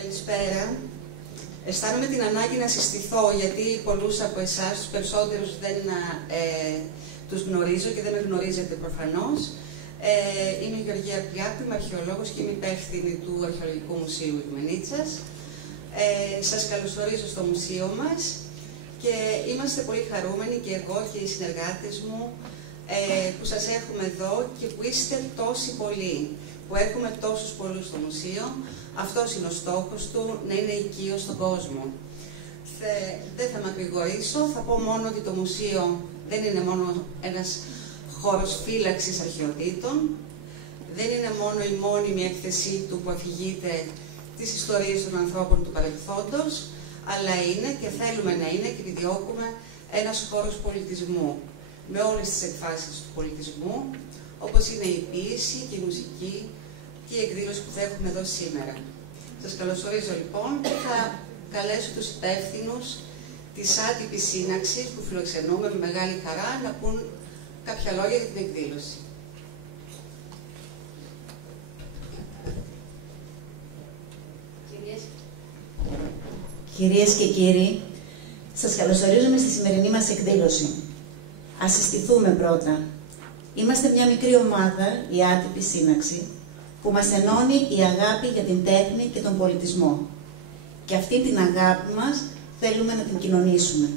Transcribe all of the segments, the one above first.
Καλησπέρα. Αισθάνομαι την ανάγκη να συστηθώ, γιατί πολλούς από εσάς, τους περισσότερους δεν τους γνωρίζω και δεν με γνωρίζετε προφανώς. Είμαι η Γεωργία Πλιάπη, είμαι αρχαιολόγος και είμαι υπεύθυνη του Αρχαιολογικού Μουσείου Ικμενίτσας. Σας καλωσορίζω στο μουσείο μας και είμαστε πολύ χαρούμενοι και εγώ και οι συνεργάτες μου που σας έχουμε εδώ και που είστε τόσοι πολλοί, που έχουμε τόσους πολλούς στο μουσείο. Αυτός είναι ο στόχος του, να είναι οικείο στον κόσμο. Δεν θα μακρηγορήσω, θα πω μόνο ότι το μουσείο δεν είναι μόνο ένας χώρος φύλαξης αρχαιοτήτων, δεν είναι μόνο η μόνιμη έκθεσή του που αφηγείται τις ιστορίες των ανθρώπων του παρελθόντος, αλλά είναι και θέλουμε να είναι και επιδιώκουμε ένας χώρος πολιτισμού, με όλες τις εκφάσεις του πολιτισμού, όπως είναι η ποίηση και η μουσική και η εκδήλωση που θα έχουμε εδώ σήμερα. Σας καλωσορίζω λοιπόν και θα καλέσω τους υπεύθυνους της άτυπης σύναξης που φιλοξενούμε με μεγάλη χαρά να πούν κάποια λόγια για την εκδήλωση. Κυρίες και κύριοι, σας καλωσορίζουμε στη σημερινή μας εκδήλωση. Ας συστηθούμε πρώτα. Είμαστε μια μικρή ομάδα, η άτυπη σύναξη, που μας ενώνει η αγάπη για την τέχνη και τον πολιτισμό. Και αυτή την αγάπη μας θέλουμε να την κοινωνήσουμε.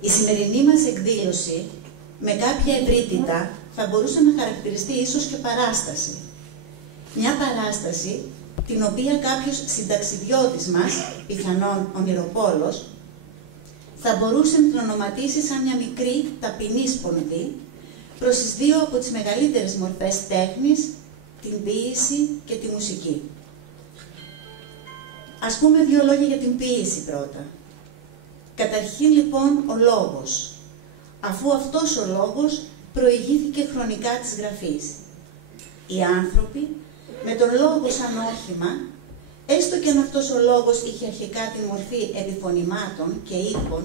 Η σημερινή μας εκδήλωση, με κάποια ευρύτητα, θα μπορούσε να χαρακτηριστεί ίσως και παράσταση. Μια παράσταση την οποία κάποιος συνταξιδιώτης μας, πιθανόν ονειροπόλος, θα μπορούσε να την ονοματίσει σαν μια μικρή ταπεινή σπονδή προς τις δύο από τις μεγαλύτερες μορφές τέχνης, την ποίηση και τη μουσική. Ας πούμε δύο λόγια για την ποίηση πρώτα. Καταρχήν λοιπόν ο λόγος, αφού αυτός ο λόγος προηγήθηκε χρονικά της γραφής. Οι άνθρωποι με τον λόγο σαν όχημα, έστω και αν αυτός ο λόγος είχε αρχικά τη μορφή επιφωνημάτων και ήχων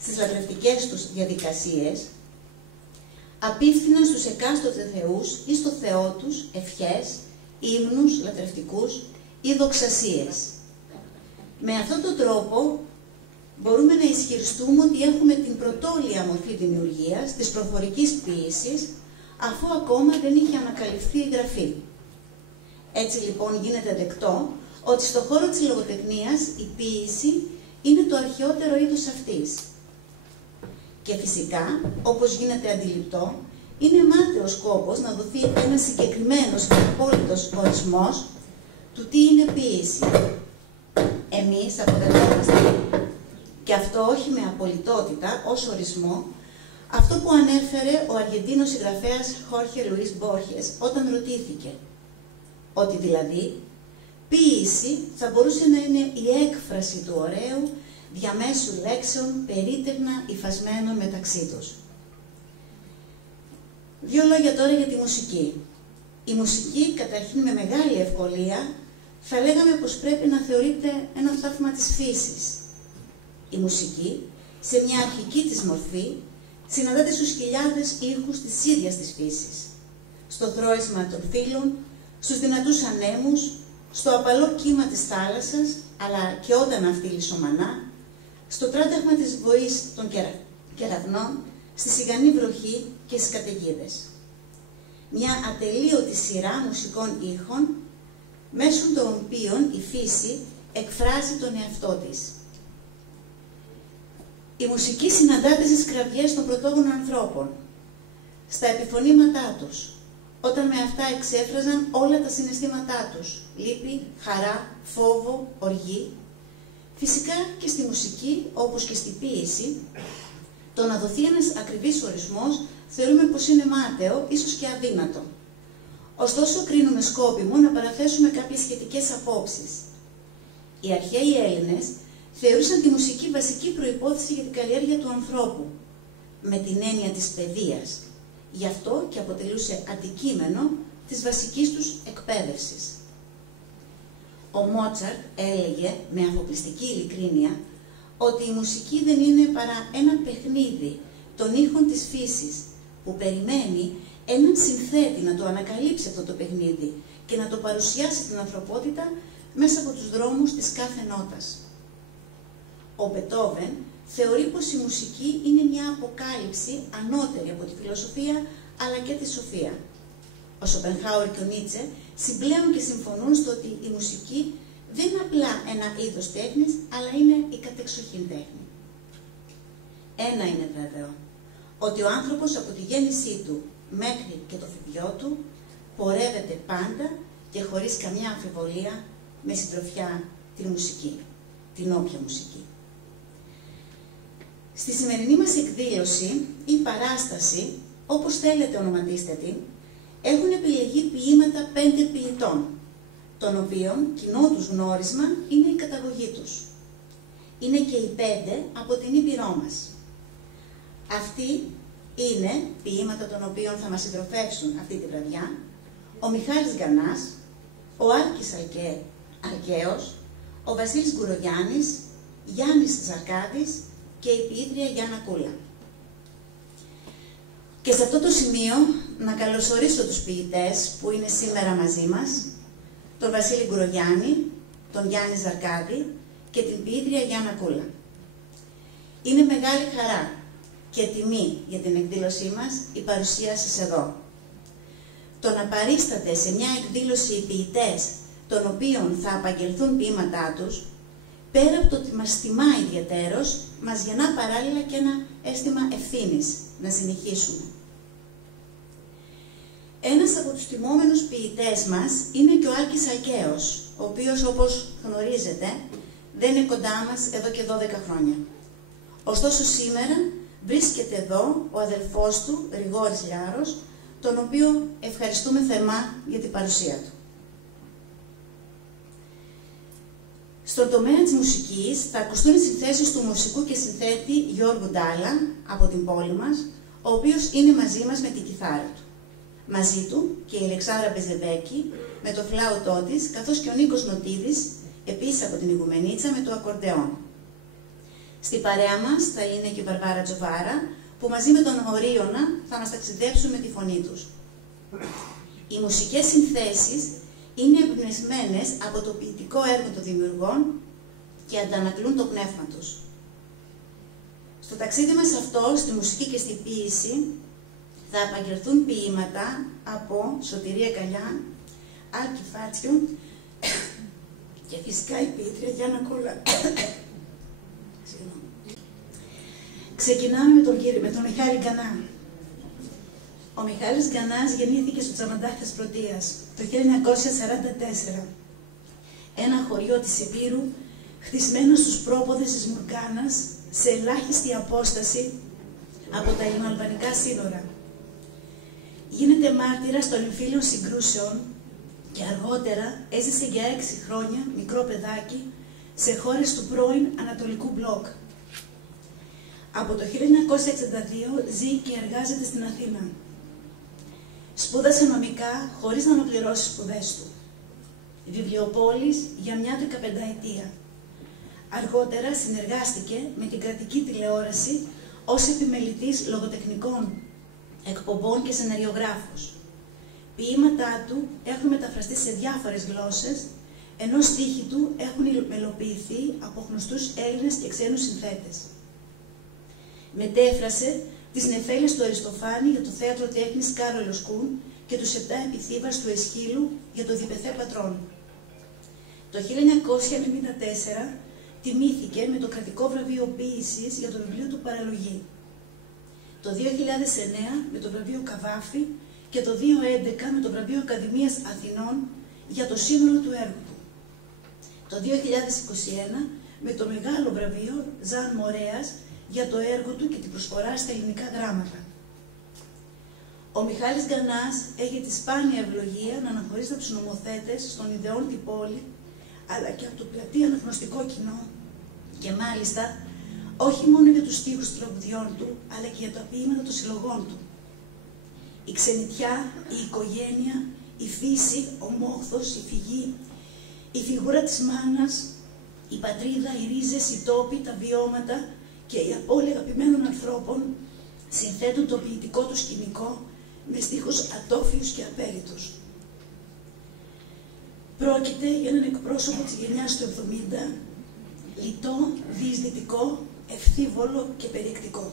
στις λατρευτικές τους διαδικασίες, απίφθηναν στους εκάστοτε θεούς ή στο Θεό τους ευχές, ύμνους λατρευτικούς ή δοξασίες. Με αυτόν τον τρόπο μπορούμε να ισχυριστούμε ότι έχουμε την πρωτόλια μορφή δημιουργίας της προφορικής ποίησης, αφού ακόμα δεν είχε ανακαλυφθεί η γραφή. Έτσι λοιπόν γίνεται δεκτό ότι στο χώρο της λογοτεχνίας η ποίηση είναι το αρχαιότερο είδος αυτής. Και φυσικά, όπως γίνεται αντιληπτό, είναι μάταιος σκόπος να δοθεί ένας συγκεκριμένος και απόλυτος ορισμός του τι είναι ποίηση. Εμείς αποδεχόμαστε, και αυτό όχι με απολυτότητα, ως ορισμό, αυτό που ανέφερε ο Αργεντίνος συγγραφέας Χόρχε Λουίς Μπόρχες όταν ρωτήθηκε, ότι δηλαδή ποίηση θα μπορούσε να είναι η έκφραση του ωραίου διαμέσου λέξεων περίτευνα υφασμένων μεταξύ τους. Δύο λόγια τώρα για τη μουσική. Η μουσική, καταρχήν με μεγάλη ευκολία, θα λέγαμε πως πρέπει να θεωρείται ένα θαύμα της φύσης. Η μουσική, σε μια αρχική της μορφή, συναντάται στους χιλιάδες ήχους της ίδιας της φύσης. Στο θρώισμα των φύλων, στους δυνατούς ανέμους, στο απαλό κύμα της θάλασσας, αλλά και όταν αυτή λησομανά, στο τράταγμα της βοής των κεραυνών, στη σιγανή βροχή και στις καταιγίδες. Μια ατελείωτη σειρά μουσικών ήχων, μέσω των οποίων η φύση εκφράζει τον εαυτό της. Η μουσική συναντάται στις κραυγές των πρωτόγονων ανθρώπων, στα επιφωνήματά τους, όταν με αυτά εξέφραζαν όλα τα συναισθήματά τους, λύπη, χαρά, φόβο, οργή. Φυσικά και στη μουσική, όπως και στη ποίηση, το να δοθεί ένας ακριβής ορισμός θεωρούμε πως είναι μάταιο, ίσως και αδύνατο. Ωστόσο, κρίνουμε σκόπιμο να παραθέσουμε κάποιες σχετικές απόψεις. Οι αρχαίοι Έλληνες θεωρούσαν τη μουσική βασική προϋπόθεση για την καλλιέργεια του ανθρώπου, με την έννοια της παιδείας. Γι' αυτό και αποτελούσε αντικείμενο της βασικής τους εκπαίδευσης. Ο Μότσαρτ έλεγε με αφοπλιστική ειλικρίνεια ότι η μουσική δεν είναι παρά ένα παιχνίδι των ήχων της φύσης που περιμένει έναν συνθέτη να το ανακαλύψει αυτό το παιχνίδι και να το παρουσιάσει στην ανθρωπότητα μέσα από τους δρόμους της κάθε νότας. Ο Μπετόβεν θεωρεί πως η μουσική είναι μια αποκάλυψη ανώτερη από τη φιλοσοφία αλλά και τη σοφία. Ο Σοπενχάουερ και ο Νίτσε συμπλέουν και συμφωνούν στο ότι η μουσική δεν είναι απλά ένα είδος τέχνης, αλλά είναι η κατεξοχήν τέχνη. Ένα είναι βέβαιο, ότι ο άνθρωπος από τη γέννησή του μέχρι και το φιδιό του πορεύεται πάντα και χωρίς καμιά αμφιβολία με συντροφιά τη μουσική, την όποια μουσική. Στη σημερινή μας εκδήλωση ή παράσταση, όπως θέλετε ονοματίστε την, έχουν επιλεγεί ποίηματα 5 ποιητών, των οποίων κοινό τους γνώρισμα είναι η καταγωγή τους. Είναι και οι 5 από την Ήπειρό μας. Αυτοί είναι ποίηματα των οποίων θα μας συντροφεύσουν αυτή τη βραδιά ο Μιχάλης Γκανάς, ο Άλκης Αλκαίος, ο Βασίλης Γκουρογιάννης, Γιάννης Ζαρκάδης και η ποιήτρια Γιάννα Κούλα. Και σε αυτό το σημείο να καλωσορίσω τους ποιητές που είναι σήμερα μαζί μας, τον Βασίλη Γκουρογιάννη, τον Γιάννη Ζαρκάδη και την ποιήτρια Γιάννα Κούλα. Είναι μεγάλη χαρά και τιμή για την εκδήλωσή μας η παρουσία σας εδώ. Το να παρίσταται σε μια εκδήλωση οι ποιητές των οποίων θα απαγγελθούν ποίηματά τους, πέρα από το ότι μας τιμά ιδιαιτέρως, μας γεννά παράλληλα και ένα αίσθημα ευθύνης να συνεχίσουμε. Ένας από τους τιμόμενους ποιητές μας είναι και ο Άλκης Αλκαίος, ο οποίος, όπως γνωρίζετε, δεν είναι κοντά μας εδώ και 12 χρόνια. Ωστόσο σήμερα βρίσκεται εδώ ο αδελφός του, Γρηγόρης Λιάρος, τον οποίο ευχαριστούμε θερμά για την παρουσία του. Στον τομέα της μουσικής θα ακουστούν οι συνθέσεις του μουσικού και συνθέτη Γιώργου Ντάλα από την πόλη μας, ο οποίος είναι μαζί μας με την κιθάρα του. Μαζί του και η Αλεξάνδρα Μπεζεβέκη με το φλάουτό της, καθώς και ο Νίκος Νοτίδης, επίσης από την Ιγουμενίτσα, με το ακορντεόν. Στην παρέα μας θα είναι και η Βαρβάρα Τζοβάρα, που μαζί με τον Ορίωνα θα μας ταξιδέψουν με τη φωνή τους. Οι μουσικές συνθέσεις είναι εμπνευσμένες από το ποιητικό έργο των δημιουργών και αντανακλούν το πνεύμα τους. Στο ταξίδι μας αυτό, στη μουσική και στη ποίηση, θα απαγγελθούν ποίηματα από Σωτηρία Καλιά, Άλκη Φάτσιο και φυσικά η ποιήτρια Γιάννα Κούλα. Ξεκινάμε με τον Μιχάλη Γκανά. Ο Μιχάλης Γκανάς γεννήθηκε στο Τσαμαντάχ της Πρωτείας το 1944. Ένα χωριό της Υπήρου, χτισμένο στους πρόποδες της Μουρκάνας, σε ελάχιστη απόσταση από τα ελληνοαλβανικά σύνορα. Γίνεται μάρτυρας των εμφύλιων συγκρούσεων και αργότερα έζησε για 6 χρόνια μικρό παιδάκι σε χώρες του πρώην Ανατολικού Μπλοκ. Από το 1962 ζει και εργάζεται στην Αθήνα. Σπούδασε νομικά χωρίς να ολοκληρώσει τις σπουδές του. Βιβλιοπόλης για μια 15ετία. Αργότερα συνεργάστηκε με την κρατική τηλεόραση ως επιμελητής λογοτεχνικών εκπομπών και σεναριογράφος. Ποίηματά του έχουν μεταφραστεί σε διάφορες γλώσσες, ενώ στίχοι του έχουν μελοποιηθεί από γνωστούς Έλληνες και ξένους συνθέτες. Μετέφρασε τις νεφέλες του Αριστοφάνη για το Θέατρο Τέχνης Κάρολος Κούν και τους 7 επιθύβας του Εσχύλου για το Διπεθέ Πατρόν. Το 1994 τιμήθηκε με το κρατικό βραβείο ποίησης για το βιβλίο του Παραλογή. Το 2009 με το βραβείο Καβάφη και το 2011 με το βραβείο Ακαδημίας Αθηνών για το σύνολο του έργου του. Το 2021 με το μεγάλο βραβείο Ζαν Μορέας για το έργο του και την προσφορά στα ελληνικά γράμματα. Ο Μιχάλης Γκανάς έχει τη σπάνια ευλογία να αναχωρίζεται από τους νομοθέτες στον ιδεών την πόλη, αλλά και από το πλατή αναγνωστικό κοινό, και μάλιστα όχι μόνο για τους στίχους των τραγουδιών του, αλλά και για τα ποίηματα των συλλογών του. Η ξενιτιά, η οικογένεια, η φύση, ο μόχθος, η φυγή, η φιγούρα της μάνας, η πατρίδα, οι ρίζες, οι τόποι, τα βιώματα και η απώλεια αγαπημένων ανθρώπων συνθέτουν το ποιητικό του σκηνικό με στίχους ατόφιους και απέριτους. Πρόκειται για έναν εκπρόσωπο της γενιάς του 70, λιτό, διεισδυτικό, ευθύβολο και περιεκτικό.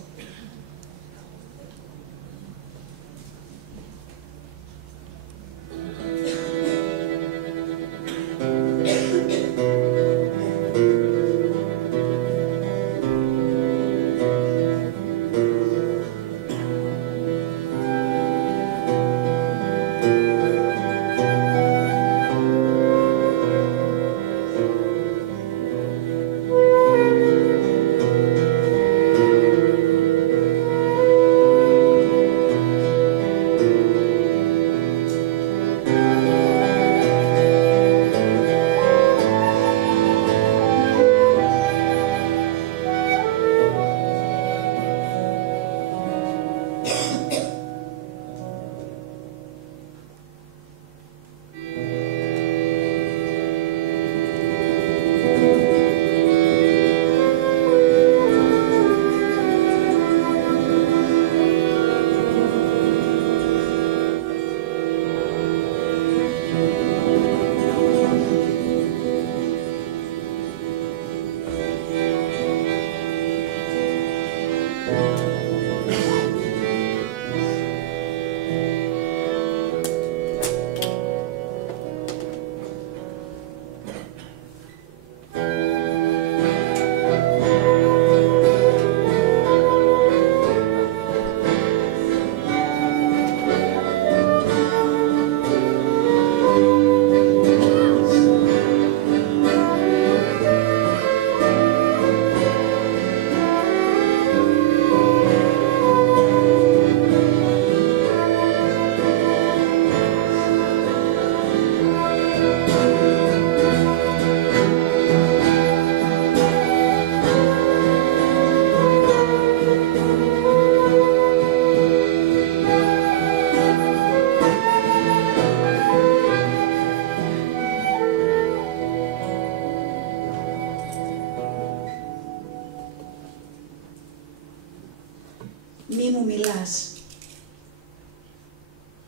Μη μου μιλάς.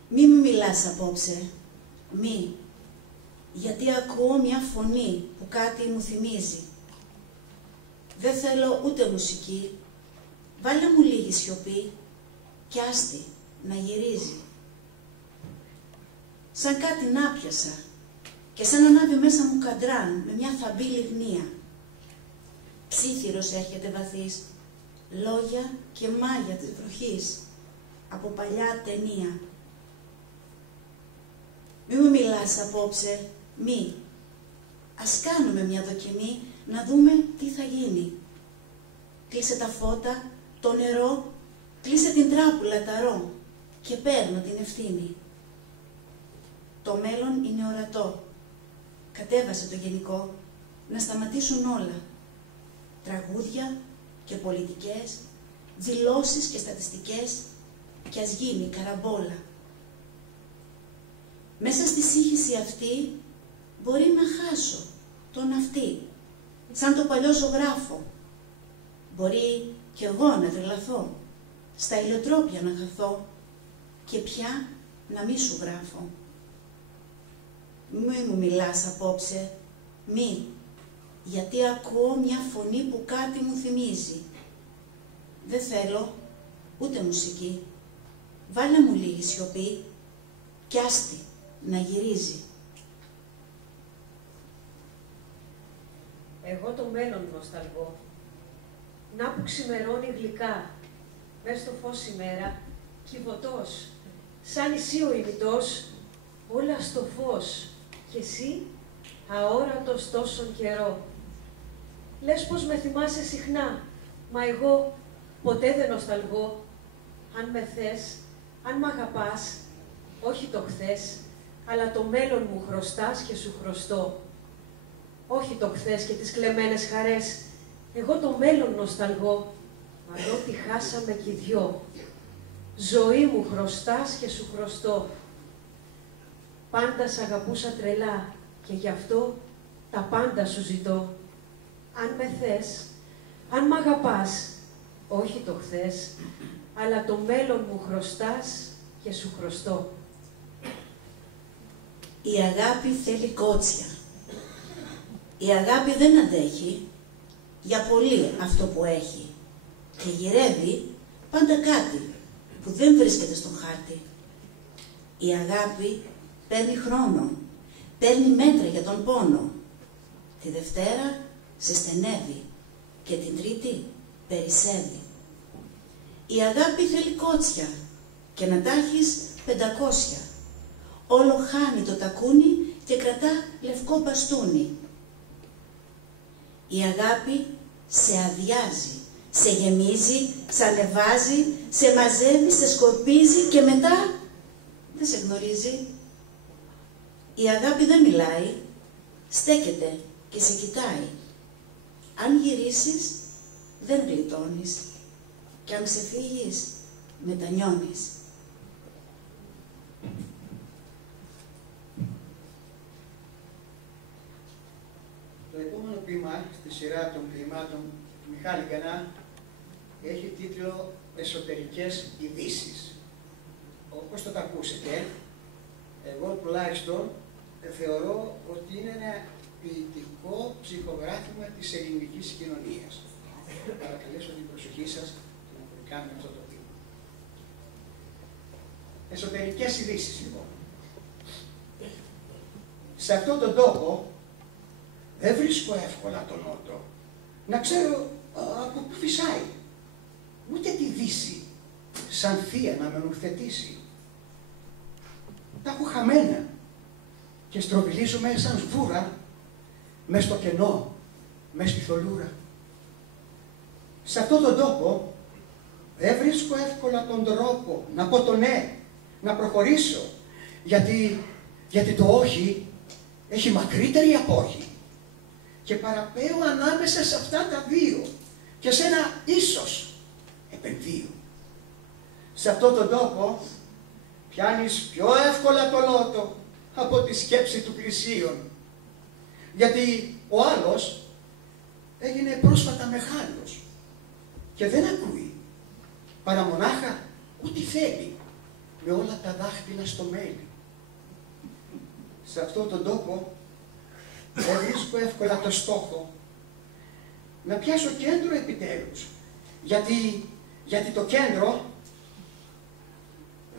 Μη μου μιλάς απόψε. Μη. Γιατί ακούω μια φωνή που κάτι μου θυμίζει. Δεν θέλω ούτε μουσική. Βάλε μου λίγη σιωπή κι άστη να γυρίζει. Σαν κάτι να πιασα και σαν ανάβει μέσα μου καντράν με μια θαμπή λιγνία. Ψήθυρος έρχεται βαθύς, λόγια και μάγια της βροχής, από παλιά ταινία. Μη μου μιλάς απόψε, μη. Ας κάνουμε μια δοκιμή να δούμε τι θα γίνει. Κλείσε τα φώτα, το νερό, κλείσε την τράπουλα ταρό και παίρνω την ευθύνη. Το μέλλον είναι ορατό. Κατέβασε το γενικό να σταματήσουν όλα. Τραγούδια και πολιτικές, δηλώσεις και στατιστικές κι ας γίνει καραμπόλα. Μέσα στη σύγχυση αυτή μπορεί να χάσω τον αυτή, σαν το παλιό ζωγράφο. Μπορεί κι εγώ να τρελαθώ, στα ηλιοτρόπια να χαθώ και πια να μη σου γράφω. Μη μου μιλάς απόψε, μη, γιατί ακούω μια φωνή που κάτι μου θυμίζει. Δεν θέλω ούτε μουσική. Βάλε μου λίγη σιωπή κι άστη να γυρίζει. Εγώ το μέλλον νοσταλγώ. Να που ξημερώνει γλυκά, μες στο φως ημέρα, κυβωτός, σαν νησί ο ημιτός, όλα στο φως, κι εσύ αόρατος τόσον καιρό. Λες πως με θυμάσαι συχνά, μα εγώ ποτέ δεν νοσταλγώ. Αν με θες, αν μ' αγαπάς, όχι το χθες, αλλά το μέλλον μου χρωστάς και σου χρωστώ. Όχι το χθες και τις κλεμμένες χαρές, εγώ το μέλλον νοσταλγώ, μα ό,τι χάσαμε κι οι δυο. Ζωή μου χρωστάς και σου χρωστώ. Πάντα σ' αγαπούσα τρελά και γι' αυτό τα πάντα σου ζητώ. Αν με θες, αν μ' αγαπάς, όχι το χθες, αλλά το μέλλον μου χρωστάς και σου χρωστώ. Η αγάπη θέλει κότσια. Η αγάπη δεν αντέχει για πολύ αυτό που έχει και γυρεύει πάντα κάτι που δεν βρίσκεται στον χάρτη. Η αγάπη παίρνει χρόνο, παίρνει μέτρα για τον πόνο. Τη Δευτέρα σε στενεύει και την Τρίτη περισσεύει. Η αγάπη θέλει κότσια και να τα έχεις 500. Όλο χάνει το τακούνι και κρατά λευκό μπαστούνι. Η αγάπη σε αδειάζει, σε γεμίζει, σε ανεβάζει, σε μαζεύει, σε σκορπίζει και μετά δεν σε γνωρίζει. Η αγάπη δεν μιλάει, στέκεται και σε κοιτάει. Αν γυρίσεις, δεν γλιτώνεις και αν ξεφύγεις, μετανιώνεις. Το επόμενο ποίημα στη σειρά των ποιημάτων του Μιχάλη Γκανά έχει τίτλο «Εσωτερικές ειδήσεις». Όπως το ακούσετε, εγώ τουλάχιστον θεωρώ ότι είναι ένα ποιητικό ψυχογράφημα της ελληνικής κοινωνίας. Θα παρακαλέσω την προσοχή σας να το κάνουμε αυτό το ποίημα. Εσωτερικές ειδήσεις, λοιπόν. Σε αυτόν τον τόπο δεν βρίσκω εύκολα τον νότο. Να ξέρω από πού φυσάει. Ούτε τη δύση, σαν θεία να με νουθετήσει. Τα έχω χαμένα και στροβιλίζομαι σαν σβούρα μες στο κενό, μες στη θολούρα. Σε αυτόν τον τόπο δεν βρίσκω εύκολα τον τρόπο να πω το ναι, να προχωρήσω, γιατί το όχι έχει μακρύτερη απόχη και παραπέω ανάμεσα σε αυτά τα δύο και σε ένα ίσως επενδύω. Σε αυτόν τον τόπο πιάνεις πιο εύκολα το λότο από τη σκέψη του πλησίον, γιατί ο άλλος έγινε πρόσφατα μεγάλος και δεν ακούει, παρά μονάχα ό,τι θέλει, με όλα τα δάχτυλα στο μέλι. Σε αυτόν τον τόπο δεν βρίσκω εύκολα το στόχο να πιάσω κέντρο επιτέλους, γιατί το κέντρο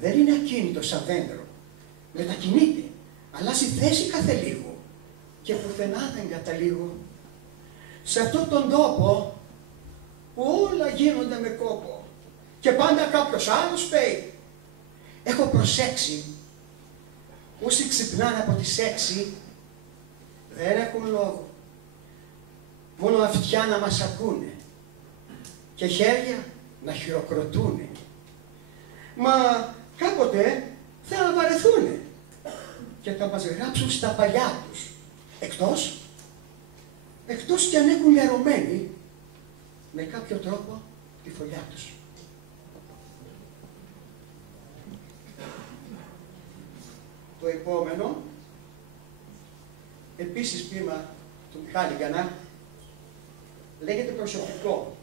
δεν είναι ακίνητο σαν δέντρο. Μετακινείται, αλλάζει θέση κάθε λίγο και πουθενά δεν καταλήγω. Σε αυτόν τον τόπο που όλα γίνονται με κόπο και πάντα κάποιος άλλος παίει. Έχω προσέξει, όσοι ξυπνάνε από τις 6 δεν έχουν λόγο. Μόνο αυτιά να μας ακούνε και χέρια να χειροκροτούνε. Μα κάποτε θα βαρεθούνε και θα μας γράψουν στα παλιά τους. Εκτός κι αν έχουν λερωμένη με κάποιο τρόπο τη φωλιά τους. Το επόμενο, επίσης ποίημα του Μιχάλη Γκανά, λέγεται προσωπικό.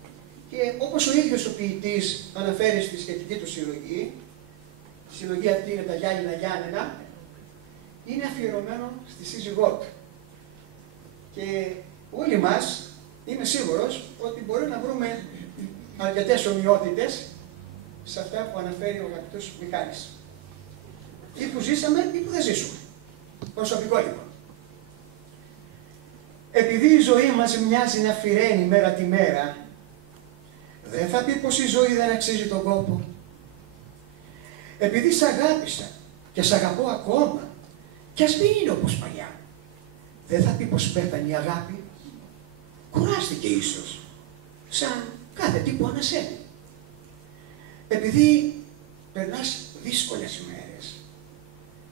Και όπως ο ίδιος ο ποιητής αναφέρει στη σχετική του συλλογή, η συλλογή αυτή είναι τα Γυάλινα Γιάννενα, είναι αφιερωμένο στη σύζυγό του. Και όλοι μας, είμαι σίγουρος, ότι μπορεί να βρούμε αρκετές ομοιότητες σε αυτά που αναφέρει ο αγαπητός Μιχάλης. Ή που ζήσαμε ή που δεν ζήσουμε. Προσωπικό λοιπόν. Επειδή η ζωή μας μοιάζει να φυραίνει μέρα τη μέρα, δεν θα πει πως η ζωή δεν αξίζει τον κόπο. Επειδή σ' αγάπησα και σ' αγαπώ ακόμα, κι ας μην είναι όπως παλιά, δεν θα πει πως πέθανε η αγάπη. Κουράστηκε ίσως, σαν κάθε τι που ανασένει. Επειδή περνάς δύσκολες μέρες,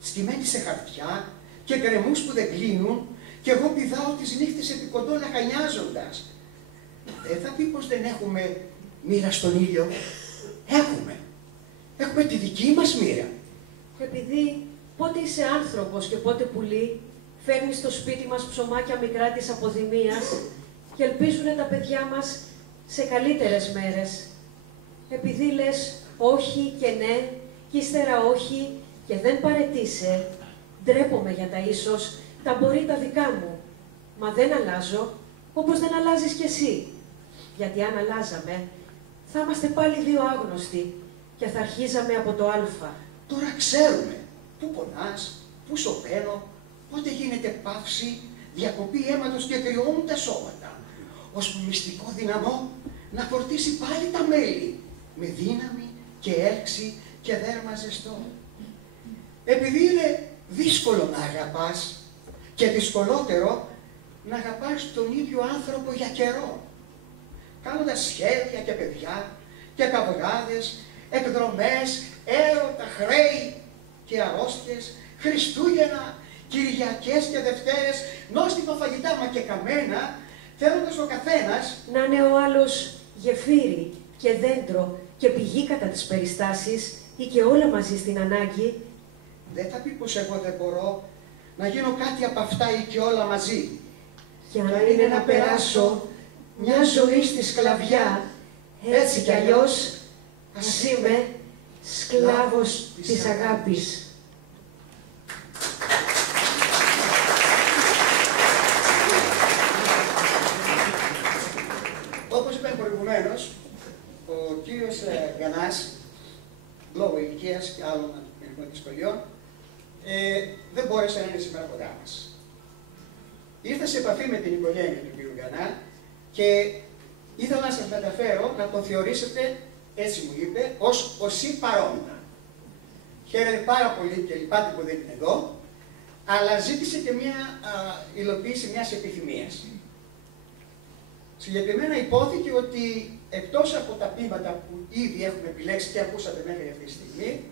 στημένοι σε χαρτιά και γκρεμούς που δεν κλείνουν, και εγώ πηδάω τις νύχτες επί κοντό λαχανιάζοντας, δεν θα πει πως δεν έχουμε μοίρα στον ήλιο. Έχουμε τη δική μας μοίρα. Επειδή πότε είσαι άνθρωπος και πότε πουλί, φέρνεις στο σπίτι μας ψωμάκια μικρά της αποδημίας και ελπίζουνε τα παιδιά μας σε καλύτερες μέρες. Επειδή λες όχι και ναι, και ύστερα όχι και δεν παρετήσαι, Ντρέπομαι για τα ίσως, τα μπορεί τα δικά μου. Μα δεν αλλάζω, όπως δεν αλλάζεις κι εσύ. Γιατί αν αλλάζαμε, θα είμαστε πάλι δύο άγνωστοι και θα αρχίζαμε από το Α. Τώρα ξέρουμε πού πονάς, πού σωπαίνω, πότε γίνεται παύση, διακοπή αίματος και κρυώνουν τα σώματα, ώσπου μυστικό δυναμό να φορτίσει πάλι τα μέλη με δύναμη και έλξη και δέρμα ζεστό. Επειδή είναι δύσκολο να αγαπάς και δυσκολότερο να αγαπάς τον ίδιο άνθρωπο για καιρό, κάνοντας σχέδια και παιδιά και καυγάδες, εκδρομές, έρωτα, χρέη και αρρώστιες, Χριστούγεννα, Κυριακές και Δευτέρες, νόστιμα φαγητά μα και καμένα, θέλοντας ο καθένας να είναι ο άλλος γεφύρι και δέντρο και πηγή κατά τις περιστάσεις ή και όλα μαζί στην ανάγκη. Δεν θα πει πως εγώ δεν μπορώ να γίνω κάτι από αυτά ή και όλα μαζί. Για να είναι να περάσω μια ζωή στη σκλαβιά, έτσι κι αλλιώς ας είμαι σκλάβος της αγάπης. Όπως είπαμε προηγουμένως, ο κύριος Γανάς, λόγω ηλικίας και άλλων μερικών δυσκολιών, δεν μπόρεσε να είναι σήμερα κοντά μας. Ήρθα σε επαφή με την οικογένεια του κύριου Γανά και ήθελα να σας μεταφέρω να τον θεωρήσετε, έτσι μου είπε, ως οσί παρόντα. Χαίρεται πάρα πολύ και λυπάται που δεν είναι εδώ, αλλά ζήτησε και μια υλοποίηση μιας επιθυμίας. Συγκεκριμένα υπόθηκε ότι εκτός από τα ποίηματα που ήδη έχουμε επιλέξει και ακούσατε μέχρι αυτή τη στιγμή,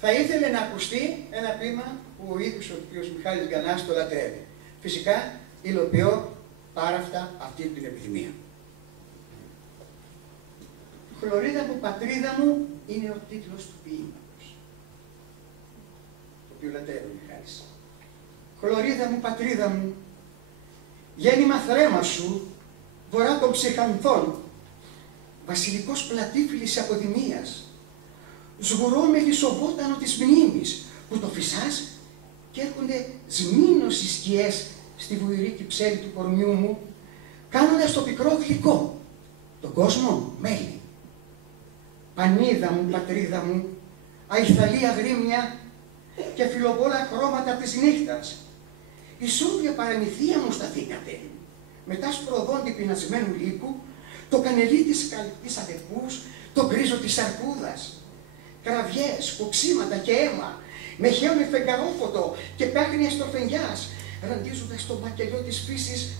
θα ήθελε να ακουστεί ένα ποίημα που ο ίδιος ο κ. Μιχάλης Γανάς το λατρεύει. Φυσικά υλοποιώ πάρα αυτά αυτή την επιθυμία. «Χλωρίδα μου, πατρίδα μου» είναι ο τίτλος του ποίηματος, το οποίο λατρεύει ο Μιχάλης. «Χλωρίδα μου, πατρίδα μου, γέννημα θρέμα σου, βορρά των ψυχανθών, βασιλικός πλατήφυλλης αποδημίας, σγουρώ με χρυσοβότανο της μνήμης, που το φυσάς και έρχονται σμήνος οι σκιές στη βουηρή κυψέλη του κορμιού μου, κάνοντας το πικρό γλυκό, τον κόσμο μέλι. Πανίδα μου, πατρίδα μου, αϊθαλή αγρίμια και φιλοβόλα χρώματα της νύχτας, η σόβια παραμυθία μου σταθήκατε, μετά σπροδόντι πεινασμένου λύκου, το κανελί της καλπής αδεπούς, το γκρίζο της αρκούδας, κραυγές, κοξίματα και αίμα, με χαίωνε φεγγαρόφωτο και πάχνια στροφενιάς, ραντίζοντας το μακελιό της φύσης,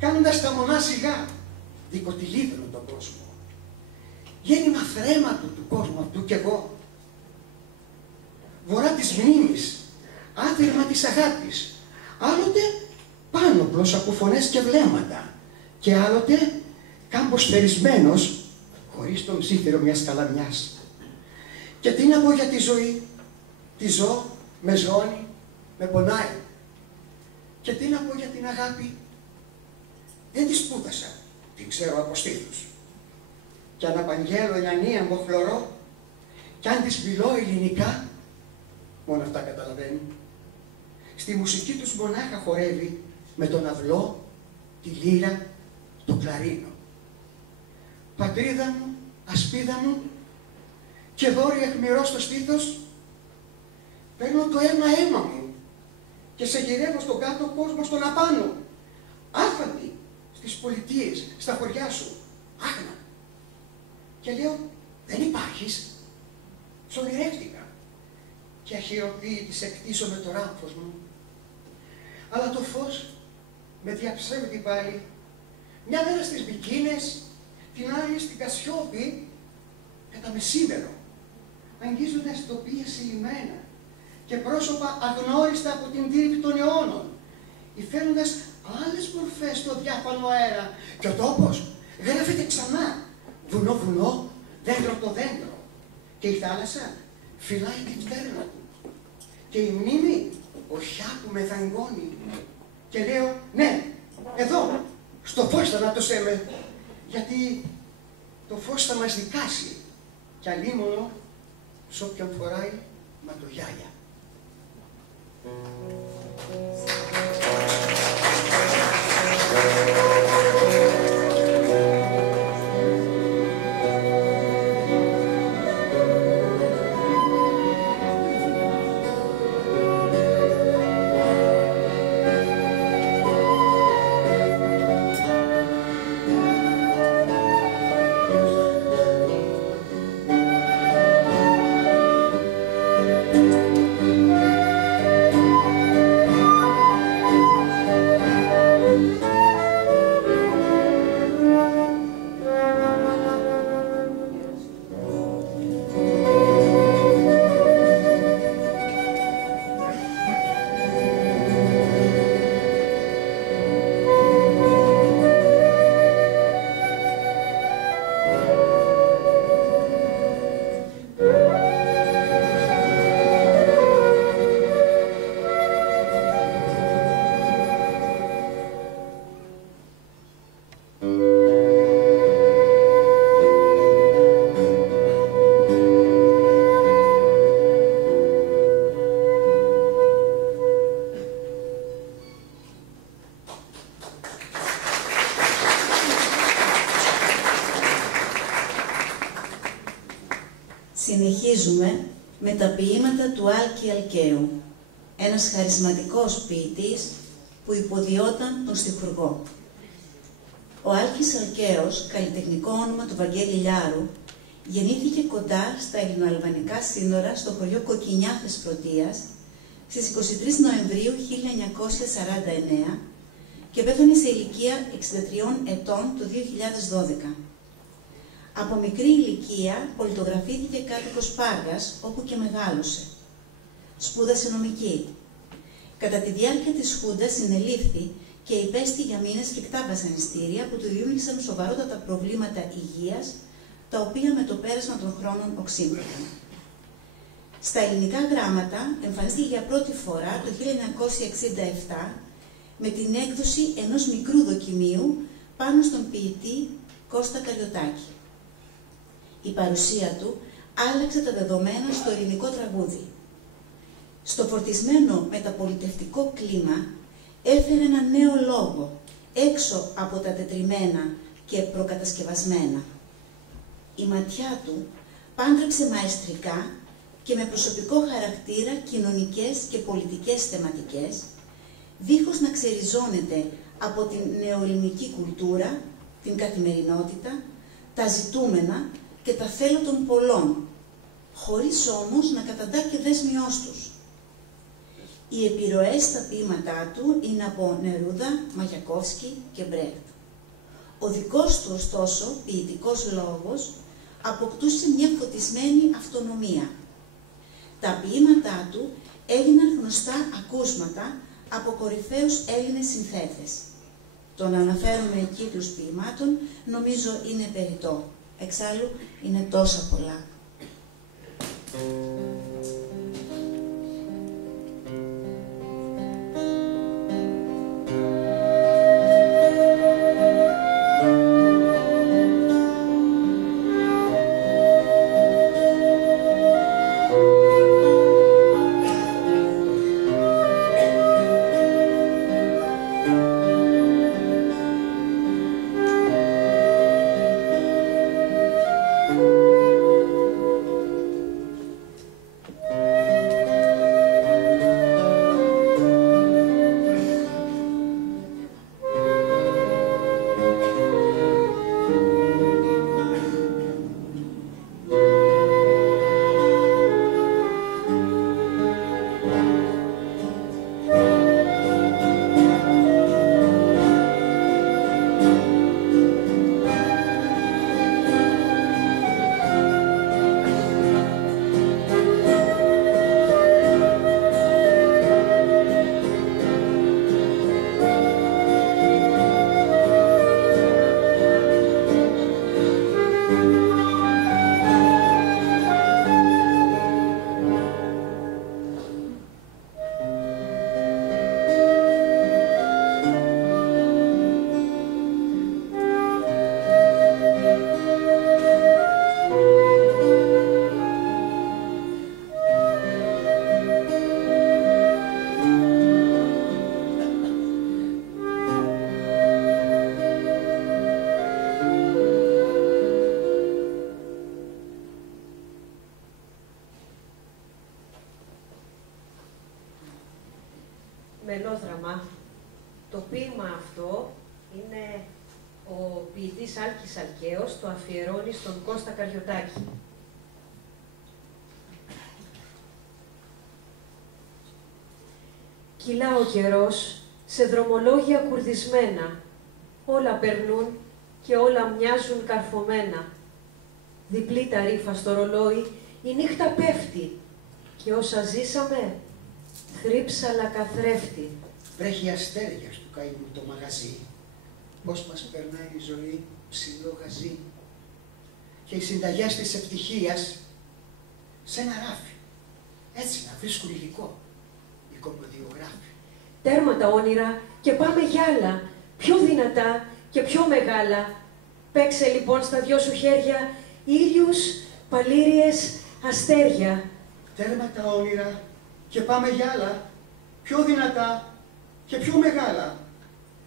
κάνοντας τα μονά σιγά, δικοτυλίδωνο τον κόσμο. Γέννημα θρέματο του κόσμου αυτού κι εγώ. Βορρά της μνήμης, άθυρμα της αγάπης, άλλοτε πάνωπλος από φωνές και βλέμματα, και άλλοτε κάμπος θερισμένος, χωρίς τον ψήθυρο μιας καλαμιάς. Και τι να πω για τη ζωή, τη ζω, με ζώνει, με πονάει. Και τι να πω για την αγάπη, δεν τη σπούδασα, την ξέρω από στήθους. Κι αν απαγγέλω ενιανίαμβο χλωρό, κι αν της μιλώ ελληνικά, μόνο αυτά καταλαβαίνει. Στη μουσική τους μονάχα χορεύει με τον αυλό, τη λύρα, το κλαρίνο. Πατρίδα μου, ασπίδα μου, και δόρυ αιχμηρό στο στήθος, παίρνω το αίμα μου και σε γυρεύω στον κάτω κόσμο στον απάνω. Άφαντη στις πολιτείες, στα χωριά σου, άγνα. Και λέω, δεν υπάρχεις. Σ' ονειρεύτηκα και αχυροποίητη σε κτίσω με το ράμφος μου. Αλλά το φως με διαψεύδει πάλι, μια μέρα στις Μπικίνες, την άλλη στην Κασιόπη, κατά μεσήμερο, αγγίζοντας τοπία συλλημμένα και πρόσωπα αγνώριστα από την τύρπη των αιώνων, υφαίνοντας άλλες μορφές στο διάφανο αέρα, και ο τόπος γράφεται ξανά, βουνό βουνό, δέντρο το δέντρο, και η θάλασσα φυλάει την πτέρνα του, και η μνήμη οχιά που με δαγκώνει, και λέω, ναι, εδώ, στο φως θανάτωσέ με, γιατί το φως θα μας δικάσει, κι αλίμονο σ' όποιον φοράει ματογιάλια. Συνεχίζουμε με τα ποίηματα του Άλκη Αλκαίου, ένας χαρισματικός ποιητής που υποδιόταν τον στιχουργό. Ο Άλκης Αλκαίος, καλλιτεχνικό όνομα του Βαγγέλη Λιάρου, γεννήθηκε κοντά στα ελληνοαλβανικά σύνορα στο χωριό Κοκκινιά Θεσπρωτείας στις 23 Νοεμβρίου 1949 και πέθανε σε ηλικία 63 ετών το 2012. Από μικρή ηλικία πολιτογραφήθηκε κάτοικος Πάργας, όπου και μεγάλωσε. Σπούδασε νομική. Κατά τη διάρκεια της Χούντας συνελήφθη και υπέστη για μήνες φρικτά βασανιστήρια που του δημιούργησαν σοβαρότατα προβλήματα υγείας, τα οποία με το πέρασμα των χρόνων οξύνθηκαν. Στα ελληνικά γράμματα εμφανίστηκε για πρώτη φορά το 1967 με την έκδοση ενός μικρού δοκιμίου πάνω στον ποιητή Κώστα Καριωτάκη. Η παρουσία του άλλαξε τα δεδομένα στο ελληνικό τραγούδι. Στο φορτισμένο μεταπολιτευτικό κλίμα έφερε ένα νέο λόγο, έξω από τα τετριμένα και προκατασκευασμένα. Η ματιά του πάντρεψε μαεστρικά και με προσωπικό χαρακτήρα κοινωνικές και πολιτικές θεματικές, δίχως να ξεριζώνεται από την νεοελληνική κουλτούρα, την καθημερινότητα, τα ζητούμενα και τα θέλω των πολλών, χωρίς όμως να καταντά και δέσμιός τους. Οι επιρροές στα ποίηματά του είναι από Νερούδα, Μαγιακόφσκι και Μπρέχτ. Ο δικός του, ωστόσο, ποιητικός λόγος αποκτούσε μια φωτισμένη αυτονομία. Τα ποίηματά του έγιναν γνωστά ακούσματα από κορυφαίους Έλληνες συνθέτες. Το να αναφέρουμε κύκλους ποιημάτων νομίζω είναι περιττό. Εξάλλου είναι τόσα πολλά. μελόδραμα. Το ποίημα αυτό είναι ο ποιητής Άλκης Αλκαίος, το αφιερώνει στον Κώστα Καριωτάκη. Κυλά ο καιρός σε δρομολόγια κουρδισμένα, όλα περνούν και όλα μοιάζουν καρφωμένα. Διπλή τα ρήφα στο ρολόι, η νύχτα πέφτει και όσα ζήσαμε, θρύψαλα καθρέφτη. Βρέχει αστέρια του καημού το μαγαζί, πώς μας περνάει η ζωή ψηλό γαζί. Και οι συνταγές της ευτυχίας σε ένα ράφι, έτσι να βρίσκουν υλικό οι κομμωδιογράφοι. Τέρμα τα όνειρα και πάμε για άλλα, πιο δυνατά και πιο μεγάλα. Παίξε λοιπόν στα δυο σου χέρια ήλιους, παλήριες, αστέρια. Τέρμα τα όνειρα και πάμε για άλλα, πιο δυνατά και πιο μεγάλα.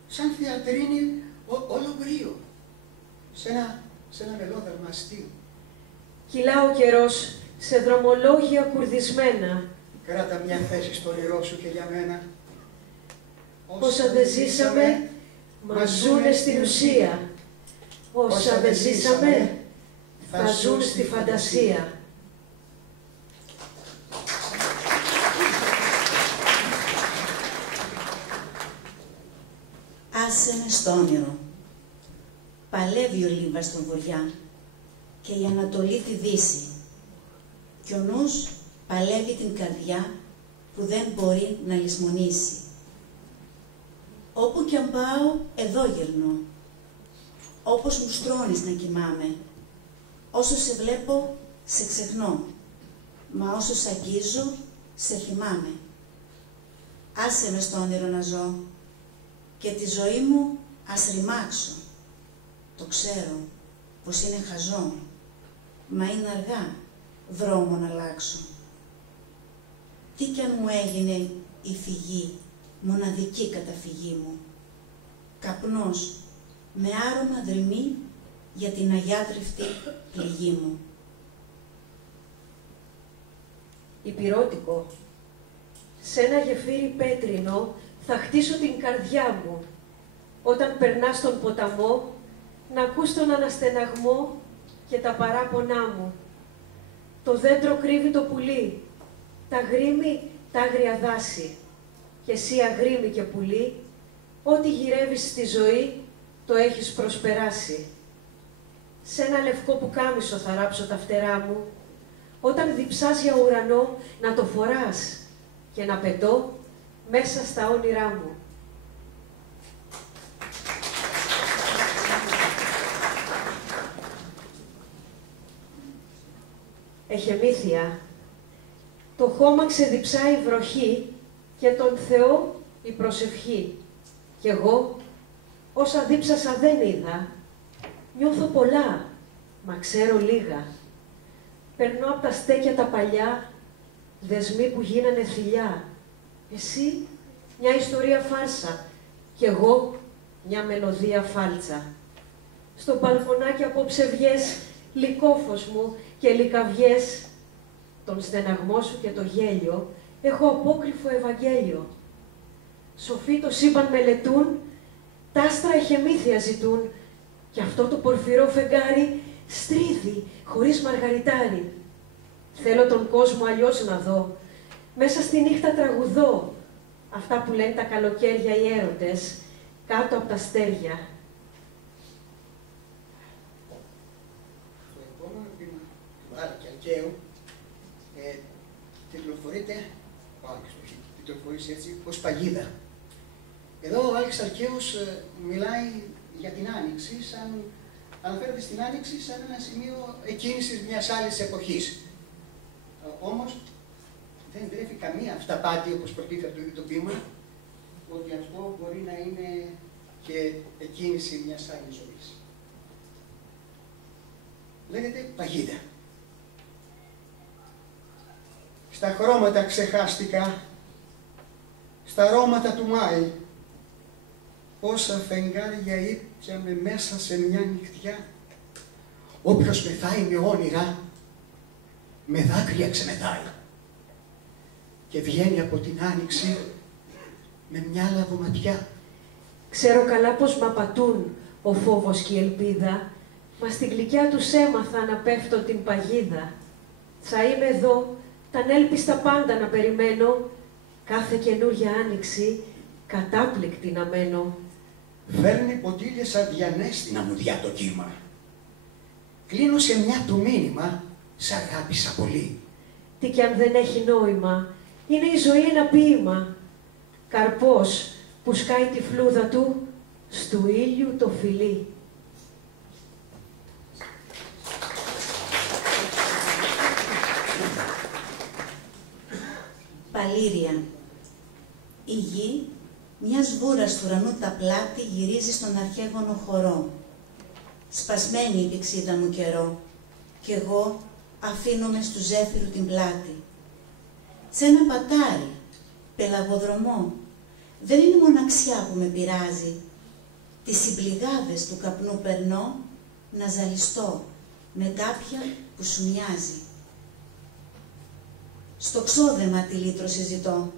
Σαν θεατρίνη όλο μπρίο, σε ένα μελόδραμα αστείο. Κυλά ο καιρός σε δρομολόγια κουρδισμένα. Κράτα μια θέση στο όνειρό σου και για μένα. Όσα δεν ζήσαμε, μας ζουνε στην ουσία. Όσα δεν ζήσαμε, θα ζουν στη φαντασία. Άσε με στο όνειρο. Παλεύει ο Λίβας στον βοριά και η Ανατολή τη δύση. Κι ο νους παλεύει την καρδιά που δεν μπορεί να λησμονήσει. Όπου κι αν πάω, εδώ γυρνώ. Όπως μου στρώνεις να κοιμάμαι. Όσο σε βλέπω, σε ξεχνώ. Μα όσο σ' αγγίζω, σε θυμάμαι. Άσε με στο όνειρο να ζω και τη ζωή μου ας ρημάξω. Το ξέρω πως είναι χαζό, μα είναι αργά δρόμο να αλλάξω. Τι κι αν μου έγινε η φυγή, μοναδική καταφυγή μου. Καπνός με άρωμα δρυμή για την αγιάτρευτη πληγή μου. Υπηρώτικο. Σε ένα γεφύρι πέτρινο θα χτίσω την καρδιά μου. Όταν περνάς στον ποταμό, να ακούς τον αναστεναγμό και τα παράπονά μου. Το δέντρο κρύβει το πουλί, τα γρήμη τα άγρια δάση. Και εσύ αγρίμη και πουλί, ό,τι γυρεύεις στη ζωή, το έχεις προσπεράσει. Σε ένα λευκό πουκάμισο θα ράψω τα φτερά μου, όταν διψάς για ουρανό να το φοράς και να πετώ μέσα στα όνειρά μου. Εχεμήθεια. Το χώμα ξεδιψάει η βροχή και τον Θεό η προσευχή. Κι εγώ, όσα δίψασα δεν είδα, νιώθω πολλά, μα ξέρω λίγα. Περνώ από τα στέκια τα παλιά, δεσμοί που γίνανε θηλιά. Εσύ, μια ιστορία φάρσα, κι εγώ, μια μελωδία φάλτσα. Στο μπαλκονάκι απόψε βγες, λυκόφως μου και λυκαυγές. Τον στεναγμό σου και το γέλιο, έχω απόκρυφο Ευαγγέλιο. Σοφοί το σύμπαν μελετούν, τ' άστρα εχεμήθεια ζητούν, κι αυτό το πορφυρό φεγγάρι στρίβει χωρίς μαργαριτάρι. Θέλω τον κόσμο αλλιώς να δω, μέσα στη νύχτα τραγουδώ, αυτά που λένε τα καλοκαίρια οι έρωτες, κάτω από τα αστέρια. Το επόμενο βήμα του Άλκη Αλκαίου τιτλοφορείται, τιτλοφορήσει έτσι, ως παγίδα. Εδώ ο Άλκης Αλκαίος μιλάει για την Άνοιξη, αναφέρεται στην Άνοιξη σαν ένα σημείο εκκίνησης μιας άλλης εποχής. Όμως δεν τρέφει καμία αυταπάτη, όπως προτίθεται το ποίημα, ότι αυτό μπορεί να είναι και εκκίνηση μιας άλλης ζωής. Λέγεται παγίδα. Στα χρώματα ξεχάστηκα, στα αρώματα του Μάη, πόσα φεγγάρια ήπιαμε μέσα σε μια νυχτιά. Όποιος μεθάει με όνειρα, με δάκρυα ξεμεθάει και βγαίνει από την Άνοιξη με μια λαβοματιά. Ξέρω καλά πως μ' απατούν ο φόβος και η ελπίδα, μα στη γλυκιά τους έμαθα να πέφτω την παγίδα. Θα είμαι εδώ, τα ανέλπιστα πάντα να περιμένω, κάθε καινούργια άνοιξη κατάπληκτη να μένω. Φέρνει ποτήλιες αδιανές στην αμμουδιά το κύμα. Κλείνω σε μια το μήνυμα, σ' αγάπησα πολύ. Τι κι αν δεν έχει νόημα, είναι η ζωή ένα ποίημα. Καρπός που σκάει τη φλούδα του, στου ήλιου το φιλί. Παλήρια. Η γη, μιας βούρας του ουρανού τα πλάτη, γυρίζει στον αρχαίγωνο χορό. Σπασμένη η πηξίδα μου καιρό, κι εγώ αφήνομαι στου ζέφυρου την πλάτη. Σ' ένα πατάρι, πελαγοδρομό, δεν είναι μοναξιά που με πειράζει. Τις συμπληγάδες του καπνού περνώ, να ζαλιστώ με κάποια που σου μοιάζει. Στο ξόδεμα τη λύτρωση ζητώ,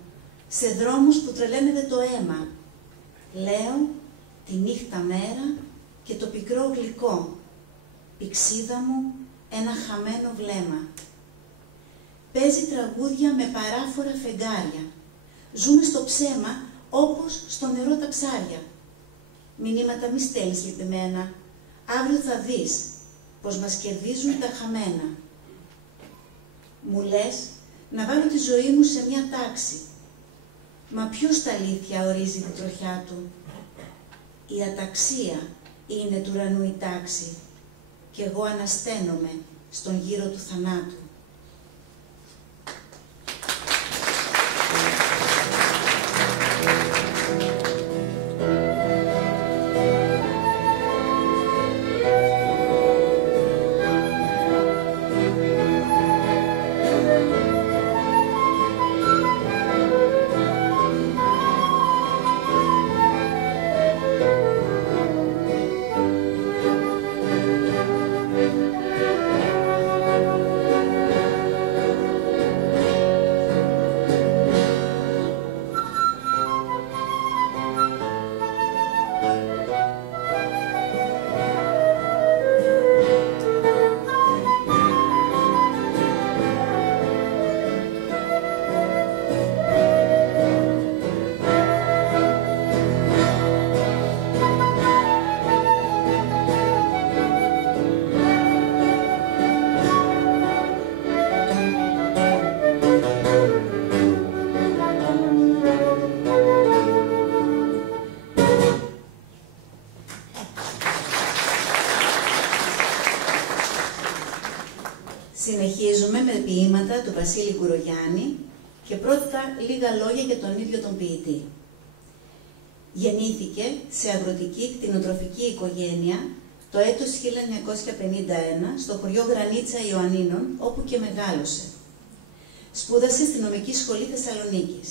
σε δρόμους που τρελαίνεται το αίμα. Λέω τη νύχτα μέρα και το πικρό γλυκό, πηξίδα μου ένα χαμένο βλέμμα. Παίζει τραγούδια με παράφορα φεγγάρια. Ζούμε στο ψέμα όπως στο νερό τα ψάρια. Μηνύματα μη στέλνεις λυπημένα, αύριο θα δεις πως μας κερδίζουν τα χαμένα. Μου λες να βάλω τη ζωή μου σε μια τάξη. Μα ποιος τα αλήθεια ορίζει την τροχιά του? Η αταξία είναι του ουρανού η τάξη κι εγώ ανασταίνομαι στον γύρο του θανάτου. Συνεχίζουμε με ποίηματα του Βασίλη Κουρογιάννη και πρώτα λίγα λόγια για τον ίδιο τον ποιητή. Γεννήθηκε σε αγροτική κτηνοτροφική οικογένεια το έτος 1951 στο χωριό Γρανίτσα Ιωαννίνων, όπου και μεγάλωσε. Σπούδασε στη νομική σχολή Θεσσαλονίκης.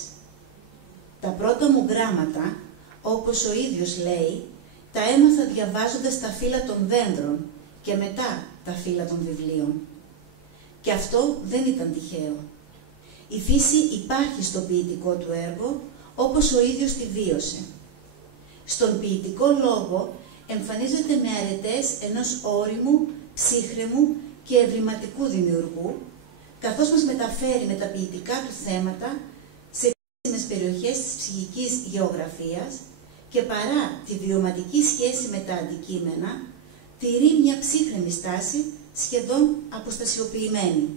Τα πρώτα μου γράμματα, όπως ο ίδιος λέει, τα έμαθα διαβάζοντας τα φύλλα των δέντρων και μετά τα φύλλα των βιβλίων. Και αυτό δεν ήταν τυχαίο. Η φύση υπάρχει στο ποιητικό του έργο, όπως ο ίδιος τη βίωσε. Στον ποιητικό λόγο εμφανίζεται με αρετές ενός ώριμου, ψύχρεμου και ευρηματικού δημιουργού, καθώς μας μεταφέρει με τα ποιητικά του θέματα σε κρίσιμες περιοχές της ψυχικής γεωγραφίας και παρά τη βιωματική σχέση με τα αντικείμενα, τηρεί μια ψύχρεμη στάση σχεδόν αποστασιοποιημένη.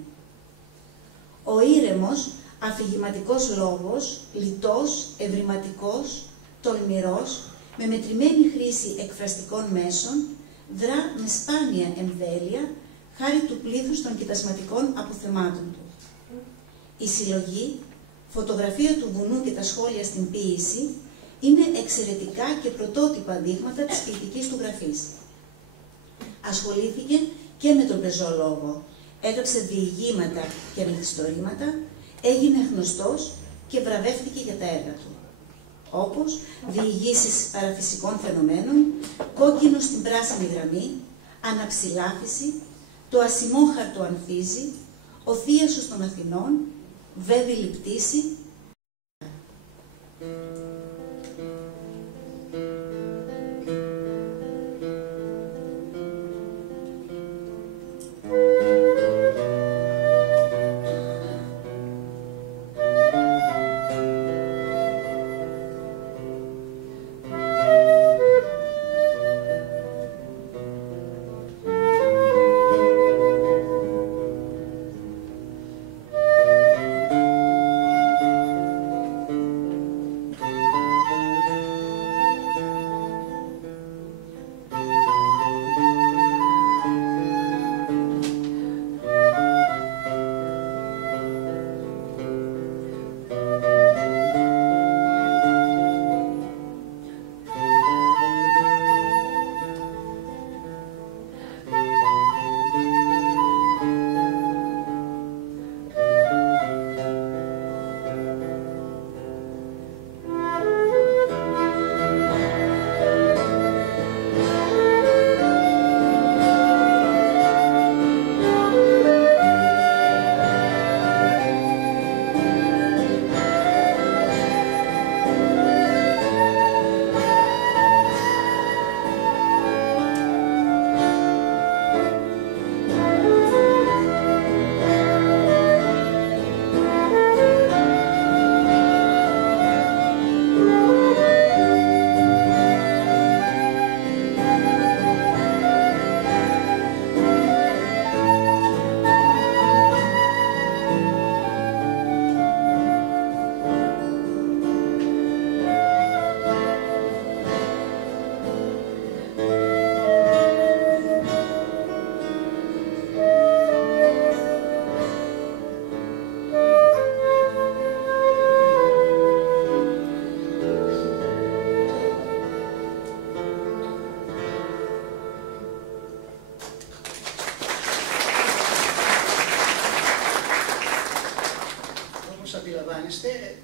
Ο ήρεμος, αφηγηματικός λόγος, λιτός, ευρηματικός, τολμηρός, με μετρημένη χρήση εκφραστικών μέσων, δρά με σπάνια εμβέλεια, χάρη του πλήθους των κοιτασματικών αποθεμάτων του. Η συλλογή, φωτογραφία του βουνού και τα σχόλια στην ποίηση, είναι εξαιρετικά και πρωτότυπα δείγματα της ποιητικής του γραφής. Ασχολήθηκε και με τον πεζό λόγο, έγραψε διηγήματα και μυθιστορήματα, έγινε γνωστός και βραβεύτηκε για τα έργα του, όπως διηγήσεις παραφυσικών φαινομένων, κόκκινο στην πράσινη γραμμή, αναψηλάφιση, το ασημόχαρτο ανθίζει, ο θίασος των Αθηνών, βέβηλη πτήση.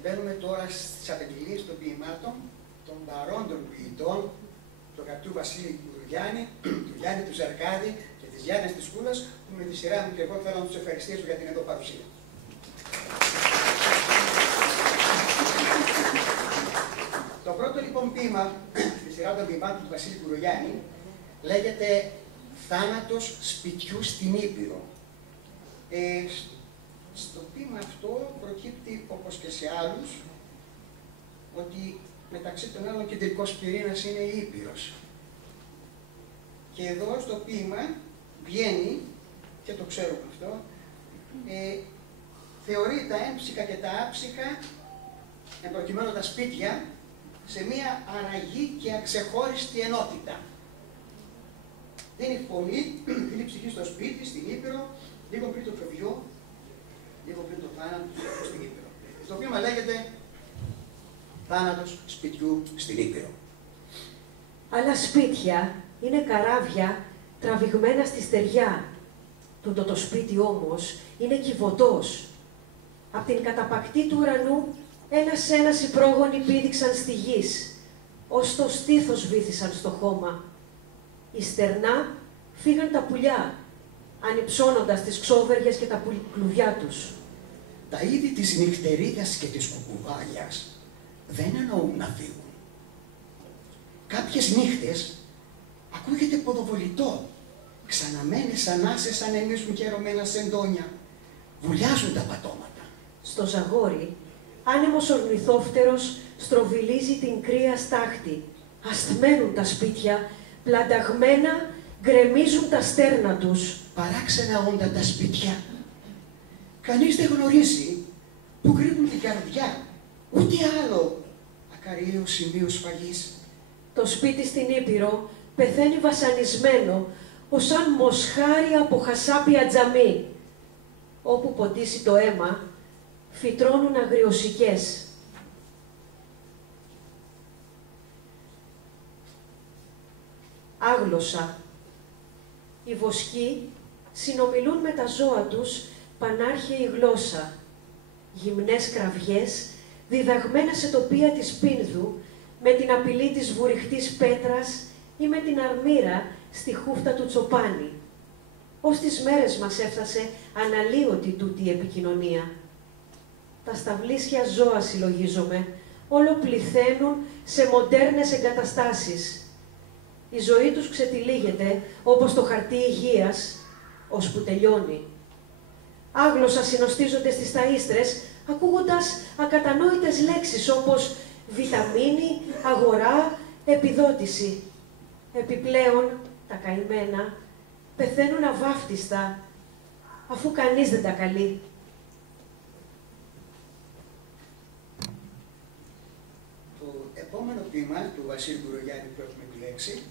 μπαίνουμε τώρα στις απαιτηλίες των ποιημάτων των παρόντων ποιητών, του αγαπητού Βασίλη Γουρογιάννη, του Γιάννη του Ζαρκάδη και της Γιάννης της Κούλας, που με τη σειρά μου και εγώ θέλω να τους ευχαριστήσω για την εδώ παρουσία. Το πρώτο λοιπόν ποίημα στη σειρά των ποιημάτων του Βασίλη Γουρογιάννη λέγεται «Θάνατος σπιτιού στην Ήπειρο». Στο ποίημα αυτό προκύπτει, όπως και σε άλλους, ότι μεταξύ των άλλων κεντρικός πυρήνας είναι η Ήπειρος. Και εδώ στο ποίημα βγαίνει, και το ξέρω αυτό, θεωρεί τα έμψυχα και τα άψυχα, προκειμένου τα σπίτια, σε μία αραγή και αξεχώριστη ενότητα. Δίνει φωνή, δίνει ψυχή στο σπίτι, στην Ήπειρο, λίγο πριν το κρεβιό, λίγο πριν το θάνατο στην Ήπειρο. Το ποίημα λέγεται «Θάνατος σπιτιού στην Ήπειρο». Άλλα σπίτια είναι καράβια τραβηγμένα στη στεριά. Τούτο το σπίτι όμως είναι κυβωτός. Απ' την καταπακτή του ουρανού ένας-ένας οι πρόγονοι πήδηξαν στη γης, ως το στήθος βύθισαν στο χώμα. Οι στερνά φύγαν τα πουλιά, ανυψώνοντας τις ξόβεργες και τα κλουβιά τους. Τα είδη της νυχτερίδας και της κουκουβάγιας δεν εννοούν να φύγουν. Κάποιες νύχτες ακούγεται ποδοβολητό, ξαναμένες ανάσες ανεμίζουν και ερωμένα σεντόνια, βουλιάζουν τα πατώματα. Στο ζαγόρι, άνεμος ορνηθόφτερος στροβιλίζει την κρύα στάχτη. Ασθμένουν τα σπίτια, πλανταγμένα γκρεμίζουν τα στέρνα τους. Παράξενα όντα τα σπίτια. Κανείς δεν γνωρίζει που κρύβουν την καρδιά, ούτε άλλο ακαριαίο σημείο σφαγής. Το σπίτι στην Ήπειρο πεθαίνει βασανισμένο, ως αν μοσχάρι από χασάπια τζαμί. Όπου ποτίσει το αίμα, φυτρώνουν αγριοσικές. Άγλωσσα. Οι βοσκοί συνομιλούν με τα ζώα τους πανάρχαιη γλώσσα. Γυμνές κραυγές, διδαγμένα σε τοπία της Πίνδου, με την απειλή της βουριχτής πέτρας ή με την αρμύρα στη χούφτα του Τσοπάνη. Ως τις μέρες μας έφτασε αναλύωτη τούτη η επικοινωνία. Τα σταυλίσια ζώα, συλλογίζομαι, όλο πληθαίνουν σε μοντέρνες εγκαταστάσεις. Η ζωή τους ξετυλίγεται όπως το χαρτί υγείας, ώσπου τελειώνει. Άγλωσσα συνοστίζονται στις ταΐστρες, ακούγοντας ακατανόητες λέξεις όπως βιταμίνη, αγορά, επιδότηση. Επιπλέον, τα καημένα πεθαίνουν αβάφτιστα, αφού κανείς δεν τα καλεί. Το επόμενο ποίημα του Βασίλη Γουρογιάννη που έχουμε επιλέξει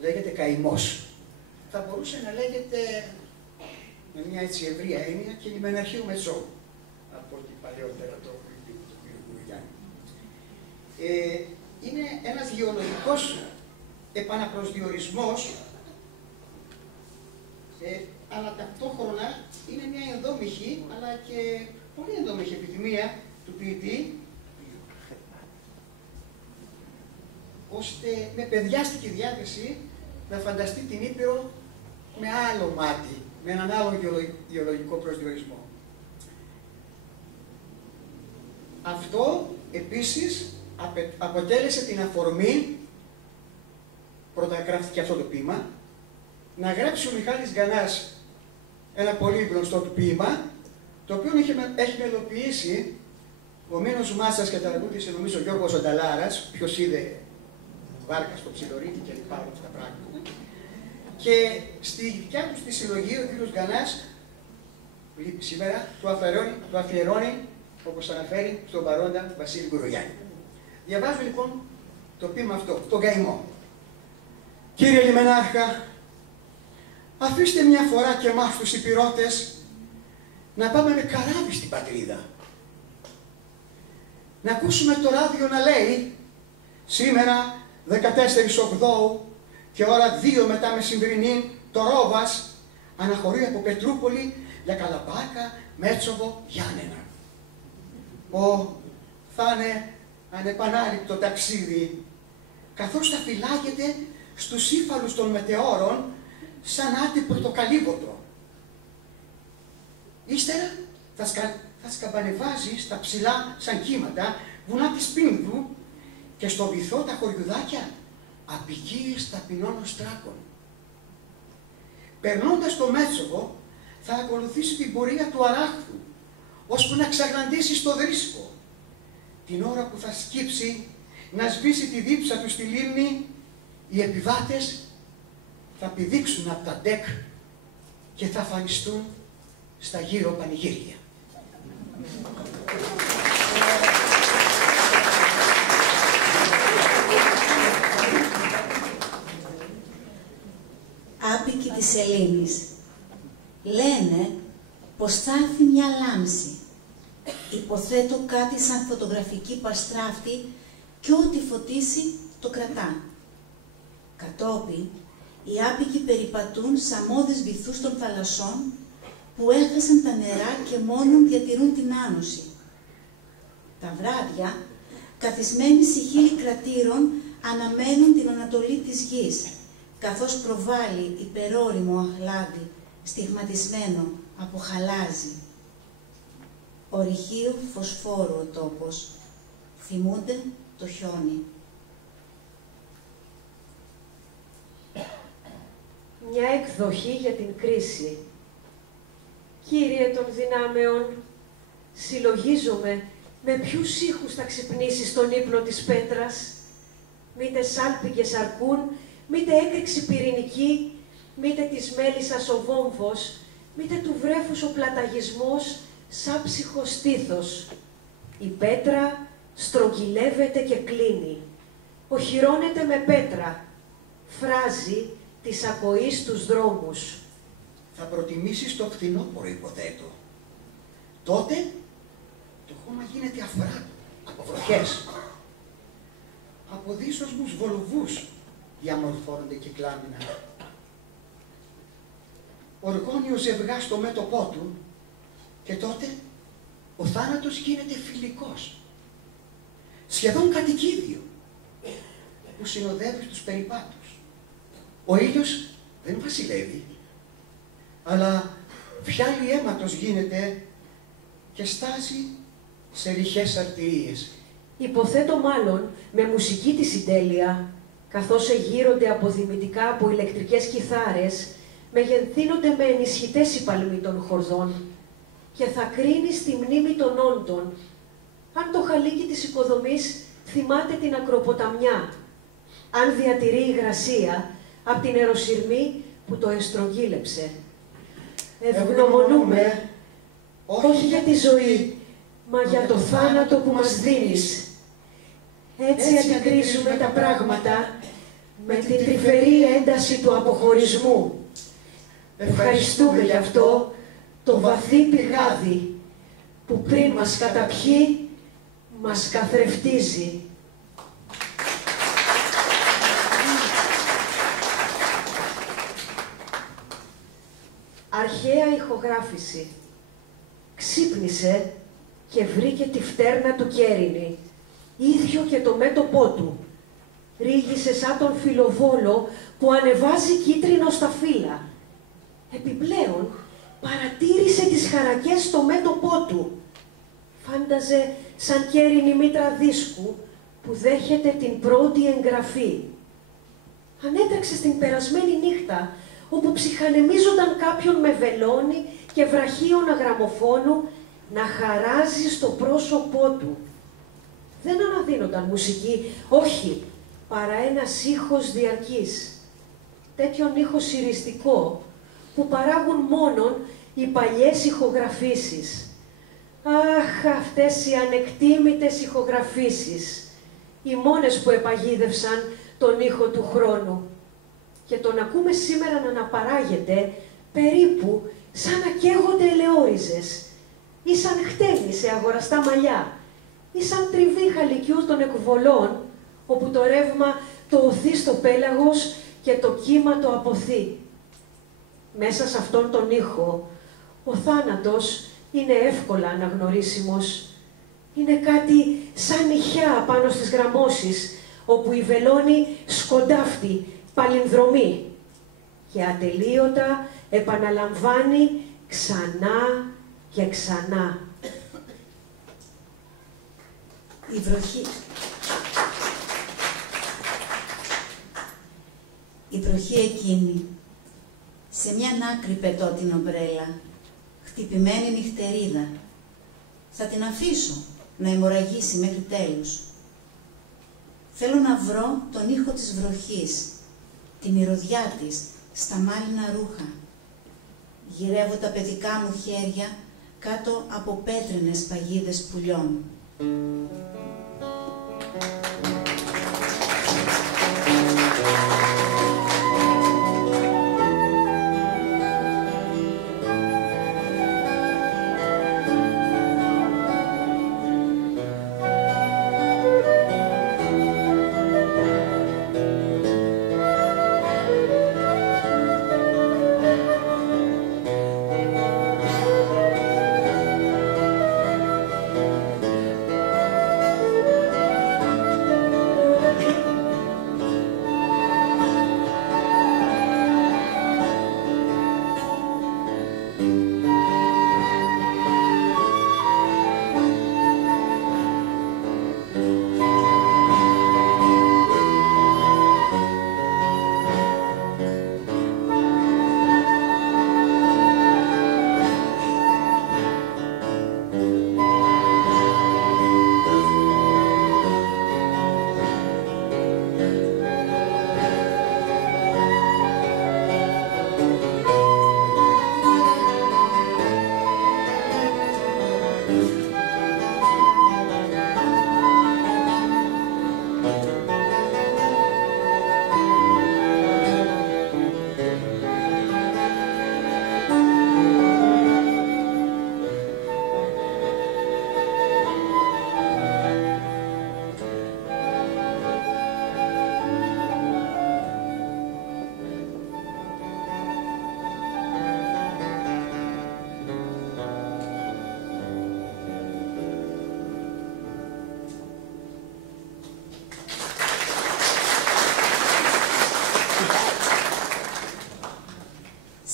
λέγεται «Καημός». Θα μπορούσε να λέγεται με μια έτσι ευρία έννοια και λιμεναρχείου μετσόου, από ό,τι παλαιότερα το έχουμε πει του κ. Γουρογιάννη. Είναι ένας γεωλογικός επαναπροσδιορισμός, αλλά ταυτόχρονα είναι μια ενδόμηχη, αλλά και πολύ ενδόμηχη επιδημία του ποιητή, ώστε με παιδιάστικη διάθεση να φανταστεί την Ήπειρο με άλλο μάτι, με έναν άλλο γεωλογικό προσδιορισμό. Αυτό επίσης αποτέλεσε την αφορμή, πρώτα γράφτηκε αυτό το ποίημα, να γράψει ο Μιχάλης Γκανάς ένα πολύ γνωστό του ποίημα, το οποίο έχει μελοποιήσει ο Μήνος Μάσας και τραγούδισε νομίζω ο Γιώργος Ανταλάρας, ποιος είδε βάρκα στο ψιλορίτι και λοιπά όλα αυτά τα πράγματα. Και στη δικιά του στη συλλογή ο κ. Γκανάς, που λείπει σήμερα, το αφιερώνει, όπως αναφέρει, στον παρόντα Βασίλη Γουρογιάννη. Διαβάζω λοιπόν το ποίημα αυτό, τον καημό. Κύριε Λιμενάρχα, αφήστε μια φορά και εμάς τους υπηρώτες να πάμε με καράβι στην πατρίδα. Να ακούσουμε το ράδιο να λέει σήμερα 14 Οκτώου και ώρα 2 μετά μεσημβρινή το Ρόβας αναχωρεί από Πετρούπολη για Καλαμπάκα, Μέτσοβο, Γιάννενα. Θα είναι ανεπανάληπτο ταξίδι, καθώς θα φυλάγεται στους ύφαλους των μετεώρων σαν άτυπο το καλύβωτο. Ύστερα θα σκαμπανεβάζει στα ψηλά σαν κύματα βουνά της Πίνδου και στο βυθό τα χωριουδάκια απικίες ταπεινών οστράκων. Περνώντας το Μέτσοβο θα ακολουθήσει την πορεία του Αράχθου, ώσπου να ξαγλαντήσει στο Δρίσκο. Την ώρα που θα σκύψει να σβήσει τη δίψα του στη λίμνη, οι επιβάτες θα πηδήξουν από τα ντεκ και θα αφανιστούν στα γύρω πανηγύρια. Άπικοι της σελήνης. Λένε πως θα έρθει μια λάμψη. Υποθέτω κάτι σαν φωτογραφική παστράφτη και ό,τι φωτίσει το κρατά. Κατόπιν, οι άπικοι περιπατούν σαν μόδες βυθούς των θαλασσών που έχασαν τα νερά και μόνον διατηρούν την άνωση. Τα βράδια, καθισμένοι σε χείλη κρατήρων, αναμένουν την ανατολή της γης, καθώς προβάλλει υπερόριμο αχλάδι, στιγματισμένο από χαλάζι. Ορυχείο φωσφόρου ο τόπος, θυμούνται το χιόνι. Μια εκδοχή για την κρίση. Κύριε των δυνάμεων, συλλογίζομαι με ποιους ήχους θα ξυπνήσεις τον ύπνο της πέτρας, μήτε σάλπιγγες αρκούν, μήτε έκρηξη πυρηνική, μήτε της μέλισσας ο βόμβος, μήτε του βρέφους ο πλαταγισμός, σαν ψυχοστήθος. Η πέτρα στρογγυλεύεται και κλείνει. Οχυρώνεται με πέτρα. Φράζει της ακοής στους δρόμους. Θα προτιμήσεις το φθινόπωρο, υποθέτω. Τότε το χώμα γίνεται αφράτο από βροχές. Από δίσοσμους βολοβούς διαμορφώνονται κυκλάμινα. Οργώνει ο ζευγάς στο μέτωπό του και τότε ο θάνατος γίνεται φιλικός. Σχεδόν κατοικίδιο που συνοδεύει τους περιπάτους. Ο ήλιος δεν βασιλεύει, αλλά φιάλι αίματος γίνεται και στάζει σε ρηχές αρτηρίες. Υποθέτω μάλλον με μουσική τη συντέλεια, καθώς εγείρονται αποδημητικά από ηλεκτρικές κιθάρες, μεγενθύνονται με ενισχυτές υπαλμοί των χορδών και θα κρίνει στη μνήμη των όντων, αν το χαλίκι της οικοδομής θυμάται την ακροποταμιά, αν διατηρεί υγρασία από την εροσυρμή που το εστρογγύλεψε. Ευγνωμονούμε, όχι για τη ζωή, μα για το θάνατο που μας δίνεις. Έτσι αντικρίζουμε τα πράγματα με την τρυφερή ένταση του αποχωρισμού. Ευχαριστούμε γι' αυτό το βαθύ πηγάδι που πριν μας καταπιεί, μας καθρεφτίζει. Αρχαία ηχογράφηση. Ξύπνησε και βρήκε τη φτέρνα του Κέρινη, ίδιο και το μέτωπό του. Ρίγησε σαν τον φιλοβόλο που ανεβάζει κίτρινο στα φύλλα. Επιπλέον, παρατήρησε τις χαρακές στο μέτωπό του. Φάνταζε σαν Κέρινη μήτρα δίσκου που δέχεται την πρώτη εγγραφή. Ανέτρεξε στην περασμένη νύχτα, όπου ψυχανεμίζονταν κάποιον με βελόνι και βραχίωνα γραμμοφόνου να χαράζει στο πρόσωπό του. Δεν αναδύνονταν μουσική, όχι, παρά ένας ήχος διαρκής. Τέτοιον ήχο συριστικό που παράγουν μόνον οι παλιές ηχογραφήσεις. Αχ, αυτές οι ανεκτήμητες ηχογραφήσεις, οι μόνες που επαγίδευσαν τον ήχο του χρόνου. Και τον ακούμε σήμερα να αναπαράγεται περίπου σαν να καίγονται ελαιόριζες ή σαν χτένι σε αγοραστά μαλλιά ή σαν τριβή χαλικιού των εκβολών, όπου το ρεύμα το οθεί στο πέλαγος και το κύμα το αποθεί. Μέσα σε αυτόν τον ήχο, ο θάνατος είναι εύκολα αναγνωρίσιμος. Είναι κάτι σαν νυχιά πάνω στις γραμμώσεις, όπου η βελόνη σκοντάφτει, παλινδρομεί και ατελείωτα επαναλαμβάνει ξανά και ξανά. Η βροχή... Η βροχή εκείνη, σε μια άκρη πετώ την ομπρέλα, χτυπημένη νυχτερίδα. Θα την αφήσω να αιμορραγήσει μέχρι τέλους. Θέλω να βρω τον ήχο της βροχής, τη μυρωδιά της στα μάλινα ρούχα. Γυρεύω τα παιδικά μου χέρια κάτω από πέτρινες παγίδες πουλιών.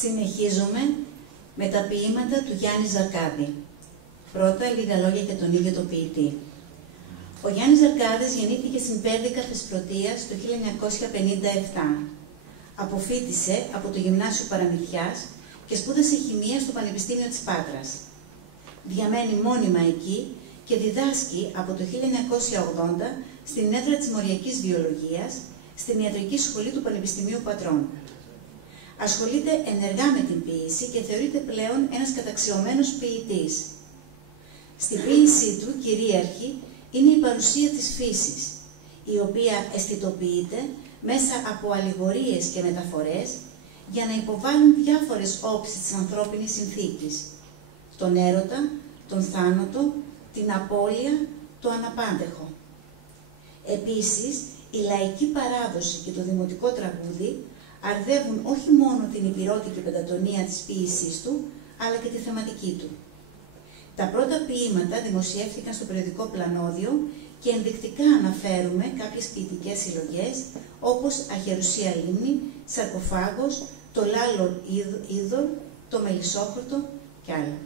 Συνεχίζουμε με τα ποίηματα του Γιάννη Ζαρκάδη. Πρώτα, λίγα λόγια για τον ίδιο τον ποιητή. Ο Γιάννης Ζαρκάδης γεννήθηκε στην Πέρδικα Θεσπρωτείας το 1957. Αποφοίτησε από το Γυμνάσιο Παραμυθιάς και σπούδασε χημεία στο Πανεπιστήμιο της Πάτρας. Διαμένει μόνιμα εκεί και διδάσκει από το 1980 στην έδρα της Μοριακής Βιολογίας, στην Ιατρική Σχολή του Πανεπιστημίου Πατρών. Ασχολείται ενεργά με την ποίηση και θεωρείται πλέον ένας καταξιωμένος ποιητής. Στην ποίησή του κυρίαρχη είναι η παρουσία της φύσης, η οποία αισθητοποιείται μέσα από αλληγορίες και μεταφορές για να υποβάλουν διάφορες όψεις της ανθρώπινης συνθήκης. Τον έρωτα, τον θάνατο, την απώλεια, το αναπάντεχο. Επίσης, η λαϊκή παράδοση και το δημοτικό τραγούδι αρδεύουν όχι μόνο την υπηρώτικη πεντατονία της ποίησής του, αλλά και τη θεματική του. Τα πρώτα ποίηματα δημοσιεύτηκαν στο περιοδικό Πλανόδιο και ενδεικτικά αναφέρουμε κάποιες ποιητικές συλλογές, όπως Αχερουσία Λίμνη, Σαρκοφάγος, το Λάλο Είδωρ, το Μελισσόχορτο και άλλα.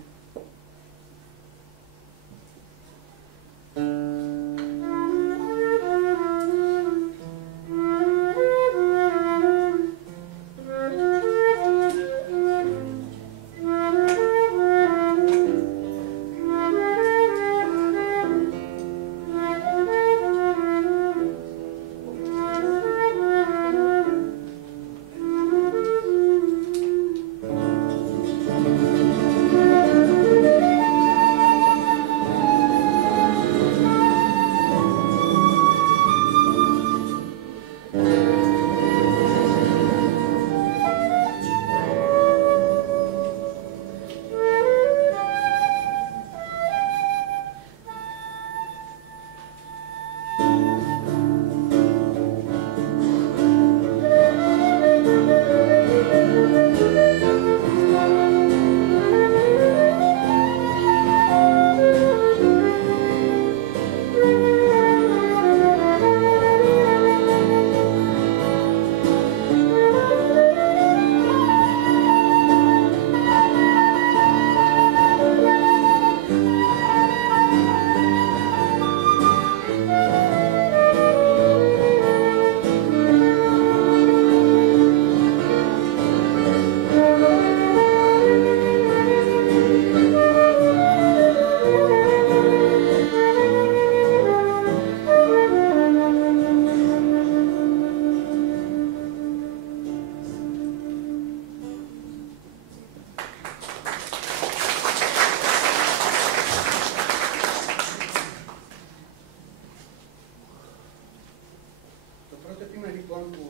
λοιπόν που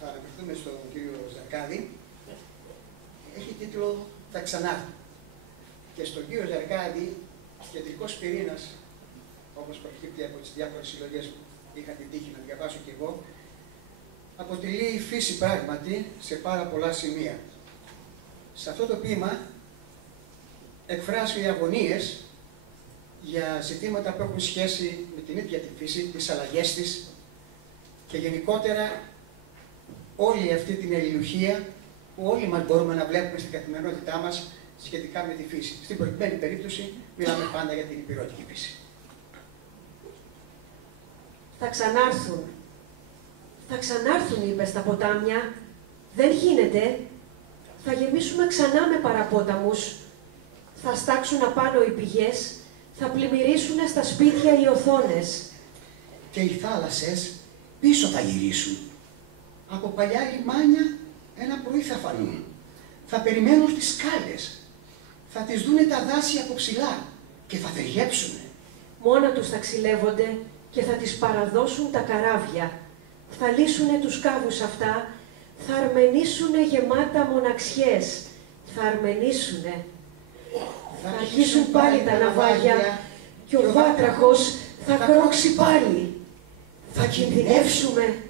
θα αναφερθούμε στον κύριο Ζαρκάδη, έχει τίτλο «Θα ξανάρθω». Και στον κύριο Ζαρκάδη, κεντρικός πυρήνας, όπως προκύπτει από τις διάφορες συλλογές που είχα την τύχη να διαβάσω κι εγώ, αποτελεί η φύση πράγματι σε πάρα πολλά σημεία. Σε αυτό το ποίημα εκφράζει αγωνίες για ζητήματα που έχουν σχέση με την ίδια τη φύση, τις αλλαγές της και γενικότερα όλη αυτή την αλληλουχία που όλοι μας μπορούμε να βλέπουμε στην καθημερινότητά μας σχετικά με τη φύση. Στην προηγουμένη περίπτωση μιλάμε πάντα για την υπηρώτικη φύση. Θα ξανάρθουν. Θα ξανάρθουν, είπε, στα ποτάμια. Δεν γίνεται. Θα γεμίσουμε ξανά με παραπόταμους. Θα στάξουν απάνω οι πηγές. Θα πλημμυρίσουν στα σπίτια οι οθόνες. Και οι θάλασσες πίσω θα γυρίσουν. Από παλιά λιμάνια ένα πρωί θα φανούν. Θα περιμένουν στις σκάλες. Θα τις δούνε τα δάση από ψηλά και θα θεργέψουνε. Μόνα τους θα ξυλεύονται και θα τις παραδώσουν τα καράβια. Θα λύσουνε τους κάβους αυτά, θα αρμενήσουνε γεμάτα μοναξιές. Θα αρμενήσουνε. Θα αρχίσουν πάλι τα ναυάγια και ο βάτραχος θα κρόξει πάλι. Θα κινδυνεύσουμε,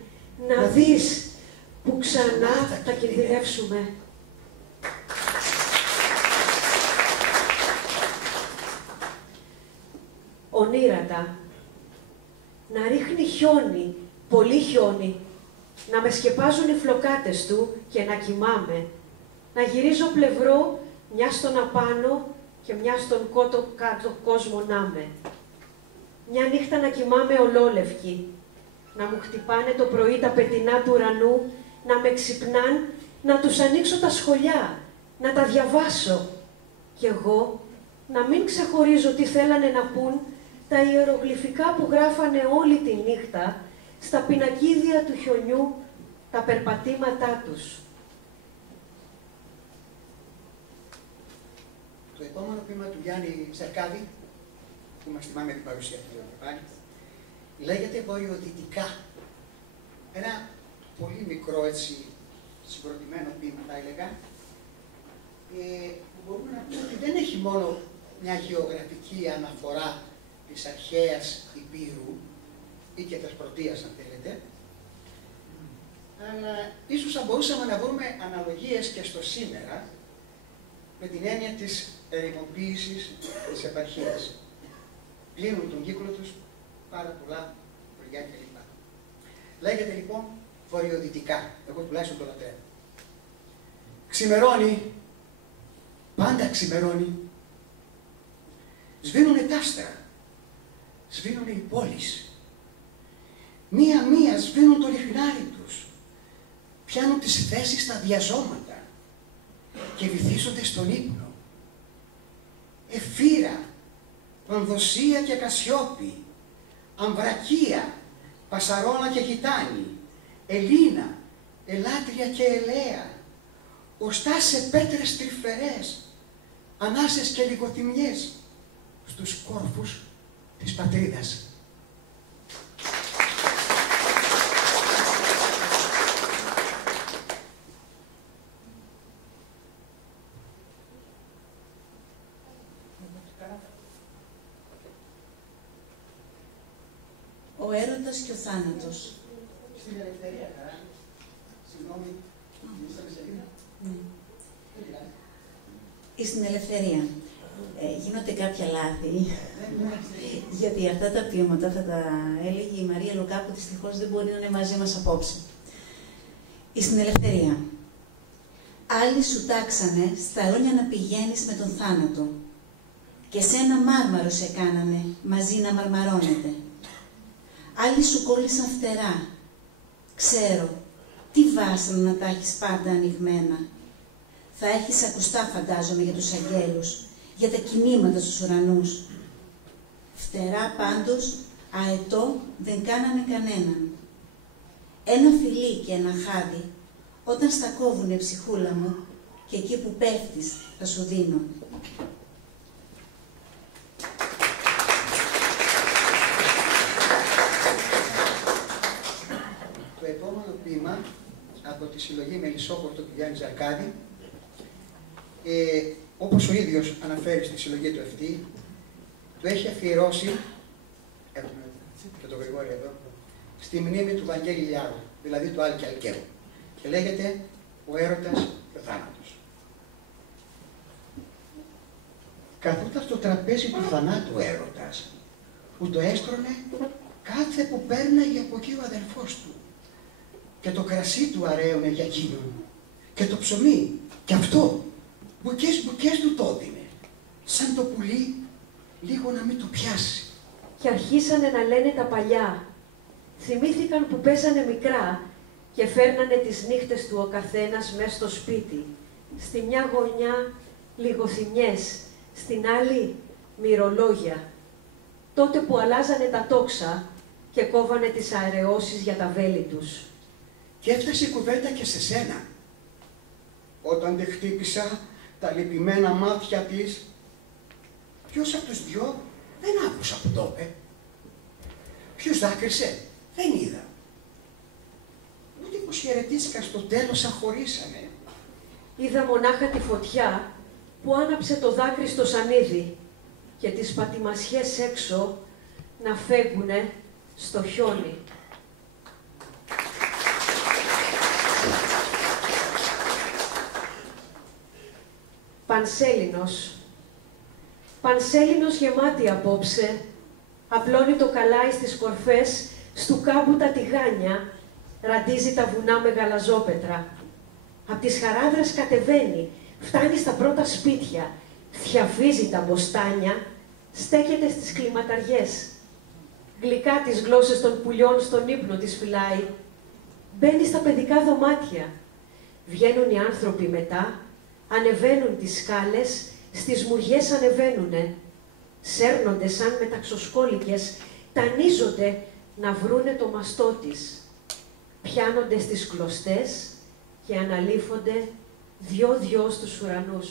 να δεις που ξανά θα κινδυνεύσουμε. Ονείρατα. Να ρίχνει χιόνι, πολύ χιόνι. Να με σκεπάζουν οι φλοκάτες του και να κοιμάμαι. Να γυρίζω πλευρό, μια στον απάνω και μια στον κάτω κόσμο να με. Μια νύχτα να κοιμάμαι ολόλευκη. Να μου χτυπάνε το πρωί τα πετεινά του ουρανού, να με ξυπνάν, να τους ανοίξω τα σχολιά, να τα διαβάσω. Κι εγώ να μην ξεχωρίζω τι θέλανε να πούν τα ιερογλυφικά που γράφανε όλη τη νύχτα στα πινακίδια του χιονιού, τα περπατήματά τους. Το επόμενο ποίημα του Γιάννη Ζαρκάδη, που μας θυμάμαι την παρουσία του πάλι, λέγεται Βορειοδυτικά. Ένα πολύ μικρό, έτσι, συγκροτημένο ποίημα, θα έλεγα, που μπορούμε να πούμε ότι δεν έχει μόνο μια γεωγραφική αναφορά της αρχαίας Υπήρου ή και της Πρωτείας, αν θέλετε, αλλά ίσως θα μπορούσαμε να βρούμε αναλογίες και στο σήμερα με την έννοια της ερημοποίησης της επαρχίας. Κλείνουν τον κύκλο τους πάρα πολλά χωριά κλπ. Λέγεται λοιπόν Βορειοδυτικά. Εγώ τουλάχιστον το λατρεύω. Ξημερώνει, πάντα ξημερώνει. Σβήνουνε τα άστρα, σβήνουνε οι πόλεις. Μία-μία σβήνουν το λιχνάρι τους. Πιάνουν τις θέσεις στα διαζώματα και βυθίζονται στον ύπνο. Εφύρα, Πανδοσία και Κασιόπη, Αμβρακία, Πασαρώνα και Γιτάνη, Ελίνα, Ελάτρια και Ελαία, οστά σε πέτρες τρυφερές, ανάσες και λιγοτιμιές στους κόρφους της πατρίδας. Ο έρωτας και ο θάνατος. Στην ελευθερία, καλά. Συγγνώμη, είστε σελίδα. Στην ελευθερία. Γίνονται κάποια λάθη, γιατί αυτά τα ποίηματα θα τα έλεγε η Μαρία Λουκά, που δυστυχώς δεν μπορεί να είναι μαζί μας απόψε. Στην ελευθερία. Άλλοι σου τάξανε στα αιώνια να πηγαίνεις με τον θάνατο και σε ένα μάρμαρο σε κάνανε μαζί να μαρμαρώνετε. Άλλοι σου κόλλησαν φτερά. Ξέρω, τι βάσανο να τα έχεις πάντα ανοιγμένα. Θα έχεις ακουστά, φαντάζομαι, για τους αγγέλους, για τα κινήματα στους ουρανούς. Φτερά πάντως, αετό, δεν κάνανε κανέναν. Ένα φιλί και ένα χάδι, όταν στα κόβουνε ψυχούλα μου, και εκεί που πέφτεις θα σου δίνω. το επόμενο ποίημα από τη συλλογή Μελισσόπορτο του Γιάννη Ζαρκάδη, όπως ο ίδιος αναφέρει στη συλλογή του αυτή, το έχει αφιερώσει, έχουμε και τον Γρηγόρη εδώ, στη μνήμη του Βαγγέλη Λιάρου, δηλαδή του Άλκη Αλκαίου, και λέγεται «Ο έρωτας και ο θάνατος». Καθόταν στο τραπέζι του θανάτου έρωτας, που το έστρωνε κάθε που πέρναγε από εκεί ο αδελφός του, και το κρασί του αραίωνε για εκείνον, και το ψωμί, και αυτό, μπουκές του το έδινε, σαν το πουλί λίγο να μην το πιάσει. Και αρχίσανε να λένε τα παλιά. Θυμήθηκαν που παίζανε μικρά και φέρνανε τις νύχτες του ο καθένας μες στο σπίτι. Στη μια γωνιά λιγοθυμιές, στην άλλη μυρολόγια. Τότε που αλλάζανε τα τόξα και κόβανε τις αεραιώσεις για τα βέλη τους. Και έφτασε η κουβέντα και σε σένα. Όταν τη χτύπησα τα λυπημένα μάτια της, ποιος από τους δυο δεν άκουσα που το είπε. Ποιος δάκρυσε, δεν είδα. Ούτε πως χαιρετήθηκαν στο τέλος σαν χωρίσανε. Είδα μονάχα τη φωτιά που άναψε το δάκρυ στο σανίδι και τις πατημασιές έξω να φέγγουνε στο χιόνι. Πανσέλινος. Πανσέλινος γεμάτη απόψε, απλώνει το καλάι στις κορφές, στου κάμπου τα τηγάνια, ραντίζει τα βουνά με γαλαζόπετρα. Απ' τις χαράδρες κατεβαίνει, φτάνει στα πρώτα σπίτια, θιαφίζει τα μποστάνια, στέκεται στις κλιματαριές. Γλυκά τις γλώσσες των πουλιών στον ύπνο της φυλάει. Μπαίνει στα παιδικά δωμάτια. Βγαίνουν οι άνθρωποι μετά, ανεβαίνουν τις σκάλες, στις μουριές ανεβαίνουνε. Σέρνονται σαν μεταξοσκόλικες, τανίζονται να βρούνε το μαστό της. Πιάνονται στις κλωστές και αναλήφονται δυο-δυο στους ουρανούς.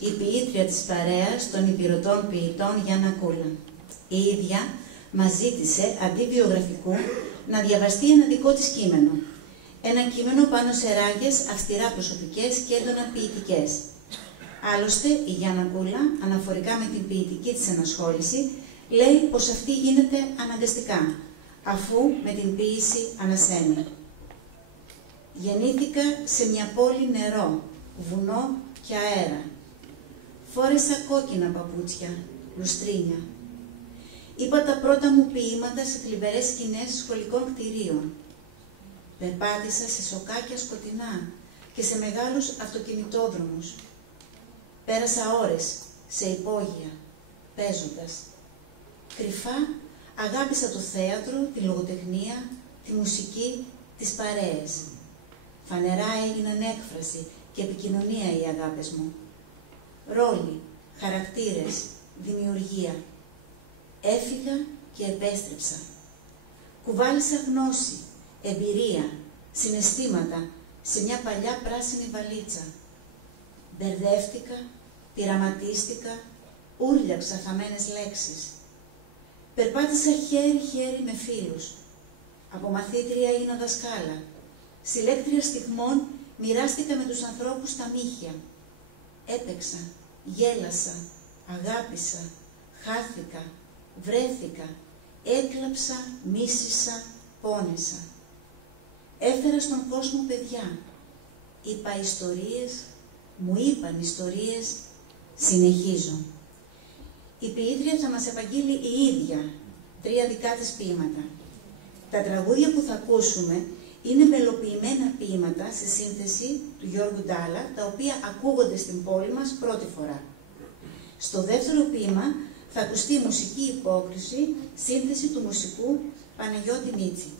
Η ποιήτρια της παρέας των υπηρετών ποιητών Γιάννα Κούλα. Η ίδια μας ζήτησε, αντί βιογραφικού, να διαβαστεί ένα δικό της κείμενο. Ένα κείμενο πάνω σε ράγες αυστηρά προσωπικές και έντονα ποιητικές. Άλλωστε, η Γιάννα Κούλα, αναφορικά με την ποιητική της ενασχόληση, λέει πως αυτή γίνεται αναγκαστικά, αφού με την ποίηση ανασθένει. Γεννήθηκα σε μια πόλη νερό, βουνό και αέρα. Φόρεσα κόκκινα παπούτσια, λουστρίνια. Είπα τα πρώτα μου ποίηματα σε θλιβερές σκηνές σχολικών κτηρίων. Περπάτησα σε σοκάκια σκοτεινά και σε μεγάλους αυτοκινητόδρομους. Πέρασα ώρες σε υπόγεια, παίζοντας. Κρυφά αγάπησα το θέατρο, τη λογοτεχνία, τη μουσική, τις παρέες. Φανερά έγιναν έκφραση και επικοινωνία οι αγάπες μου. Ρόλοι, χαρακτήρες, δημιουργία. Έφυγα και επέστρεψα. Κουβάλισα γνώση, εμπειρία, συναισθήματα σε μια παλιά πράσινη βαλίτσα. Μπερδεύτηκα, πειραματίστηκα, ούρλιαξα χαμένες λέξεις. Περπάτησα χέρι-χέρι με φίλους. Από μαθήτρια έγινα δασκάλα. Συλλέκτρια στιγμών μοιράστηκα με τους ανθρώπους τα μύχια. Έπαιξα, γέλασα, αγάπησα, χάθηκα, βρέθηκα, έκλαψα, μίσησα, πόνεσα. Έφερα στον κόσμο παιδιά. Είπα ιστορίες, μου είπαν ιστορίες, συνεχίζω. Η ποιήτρια θα μας επαγγείλει η ίδια 3 δικά της ποίηματα. Τα τραγούδια που θα ακούσουμε είναι μελοποιημένα ποίηματα σε σύνθεση του Γιώργου Ντάλα, τα οποία ακούγονται στην πόλη μας πρώτη φορά. Στο δεύτερο ποίημα θα ακουστεί η μουσική υπόκριση, σύνθεση του μουσικού Παναγιώτη Μίτση.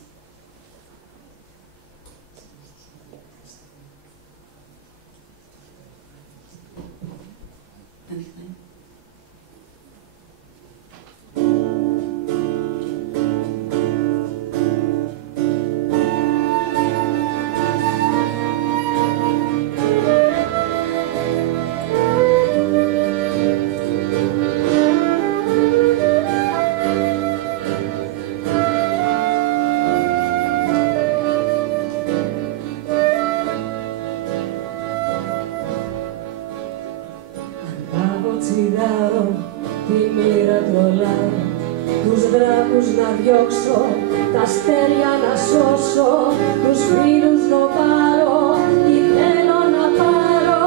Διώξω, τα αστέρια να σώσω, τους φίλους να πάρω, τι θέλω να πάρω,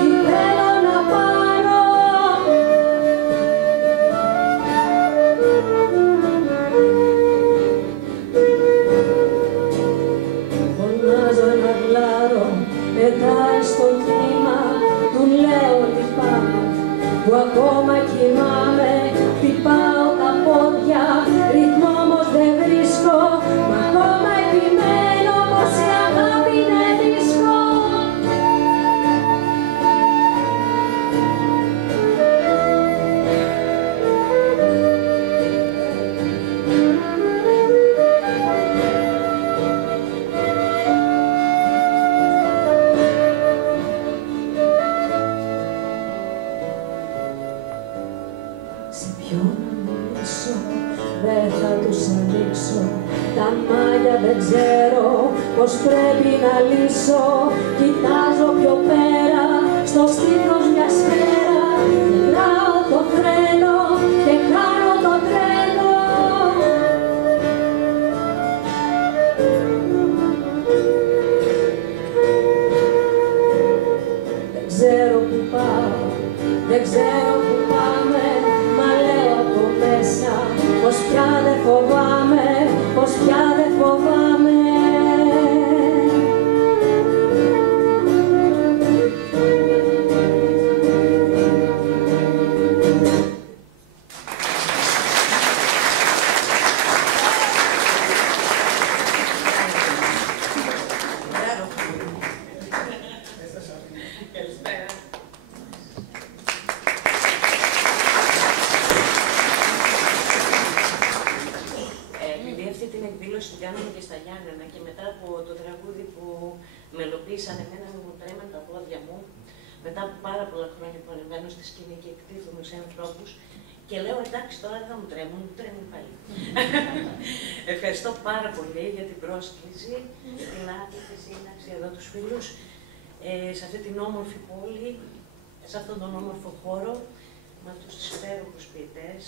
τι θέλω να πάρω. Φωνάζω ένα γλάρο, πετάει στο κύμα, του λέω τι πάμε, που ακόμα κοιμάμαι, χτυπάω τα πόδια, ρυθμό όμως δεν βρίσκω, μα ακόμα επιμένω πως η αγάπη είναι δίσκο. Σε ποιον να μιλήσω, δεν θα τους ανοίξω τα μάγια, δεν ξέρω πως πρέπει να λύσω. Κοιτάζω πιο πέρα, στο στήθος μια σφαίρα, μετράω το φρένο και κάνω το τρένο. Δεν ξέρω που πάω, δεν ξέρω που πάμε, μα λέω από μέσα πως πια δεν φοβάμαι, πως πια δεν φοβάμαι. Εμένα μου τρέμαν τα πόδια μου μετά από πάρα πολλά χρόνια που ανεβαίνω στη σκηνή και εκτίθομαι σε ανθρώπους και λέω εντάξει τώρα δεν θα μου τρέμουν πάλι. Ευχαριστώ πάρα πολύ για την πρόσκληση, την άδεια, τη σύναξη εδώ τους φίλους, σε αυτή την όμορφη πόλη, σε αυτόν τον όμορφο χώρο, με αυτούς τους υπέροχους ποιητές.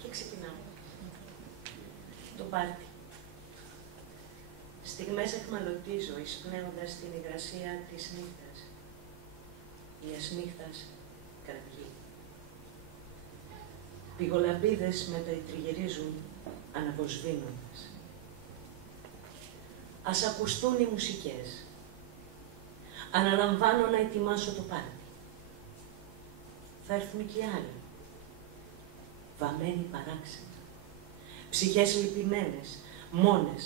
Και ξεκινάμε. Το πάρτι. Στιγμές εχμαλωτίζω, εισπνέοντας την υγρασία της νύχτας. Μιας νύχτας κραυγή. Πηγολαμπίδες με τριγυρίζουν, αναβοσβήνοντας. Ας ακουστούν οι μουσικές. Αναλαμβάνω να ετοιμάσω το πάρτι. Θα έρθουν και άλλοι. Βαμμένοι παράξενα. Ψυχές λυπημένες, μόνες,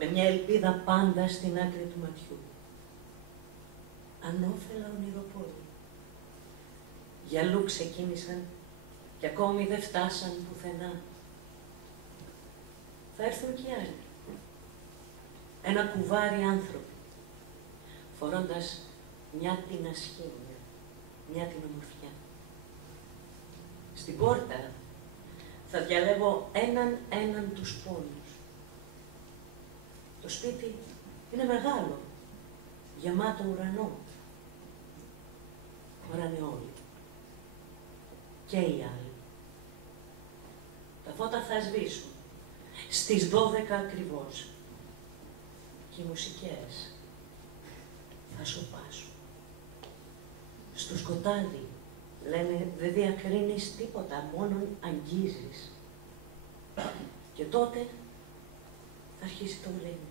με μια ελπίδα πάντα στην άκρη του ματιού. Ανώφελα ονειροπόλοι. Για αλλού ξεκίνησαν και ακόμη δεν φτάσαν πουθενά. Θα έρθουν κι άλλοι. Ένα κουβάρι άνθρωποι, φορώντας μια την ασχήμια, μια την ομορφιά. Στην πόρτα θα διαλέγω έναν τους πόνους. Το σπίτι είναι μεγάλο, γεμάτο ουρανό. Χωράνε όλοι. Και οι άλλοι. Τα φώτα θα σβήσουν. Στις 12 ακριβώς. Και οι μουσικές θα σωπάσουν. Στο σκοτάδι λένε δεν διακρίνεις τίποτα, μόνον αγγίζεις. Και τότε θα αρχίσει το βλέμμα.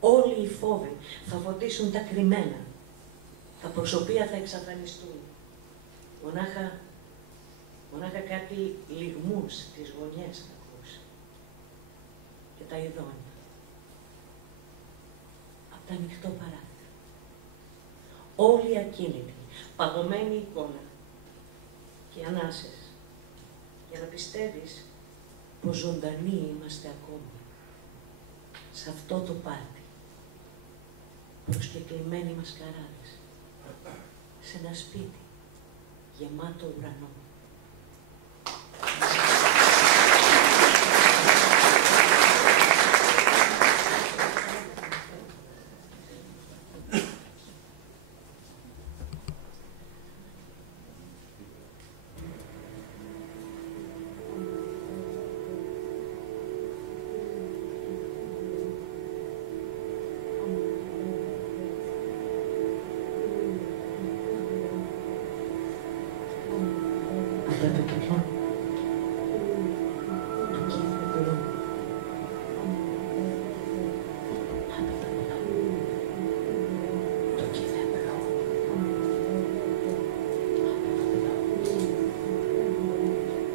Όλοι οι φόβοι θα φωτίσουν τα κρυμμένα. Τα προσωπία θα εξαφανιστούν. Μονάχα κάτι λυγμούς στις γωνιές θα ακούσει. Και τα ειδώνια. Απ' τα ανοιχτό παράθυρο. Όλοι ακίνητοι, παγωμένη εικόνα. Και οι ανάσες. Για να πιστεύεις πως ζωντανοί είμαστε ακόμη. Σε αυτό το πάρτι. Προσκεκλημένοι μασκαράδες. Σε ένα σπίτι γεμάτο ουρανό.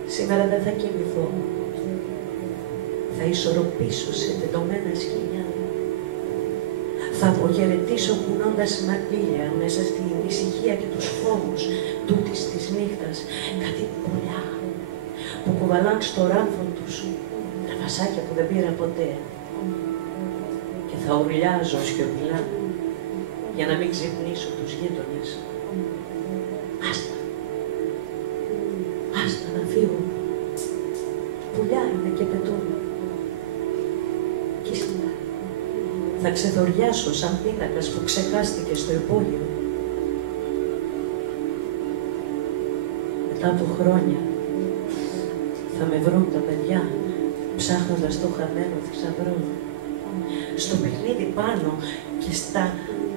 Σήμερα δεν θα κοιμηθώ. Θα ισορροπήσω σε τεντωμένα σκηνιά. Θα αποχαιρετήσω κουνώντας μαντήλια μέσα στην ησυχία και τους φόβους τούτης της νύχτας. Κάτι πουλιά που κουβαλάν στο ράμφο τους τα βασάκια που δεν πήρα ποτέ. Και θα ουρλιάζω σιωπηλά για να μην ξυπνήσω τους γείτονες. Άστα. Άστα να φύγω. Πουλιά είναι και πετούν. Και ύστερα θα ξεδωριάσω σαν πίνακας που ξεχάστηκε στο υπόγειο. Μετά από χρόνια θα με βρουν τα παιδιά ψάχνοντας το χαμένο θησαυρό. Στο παιχνίδι πάνω και στα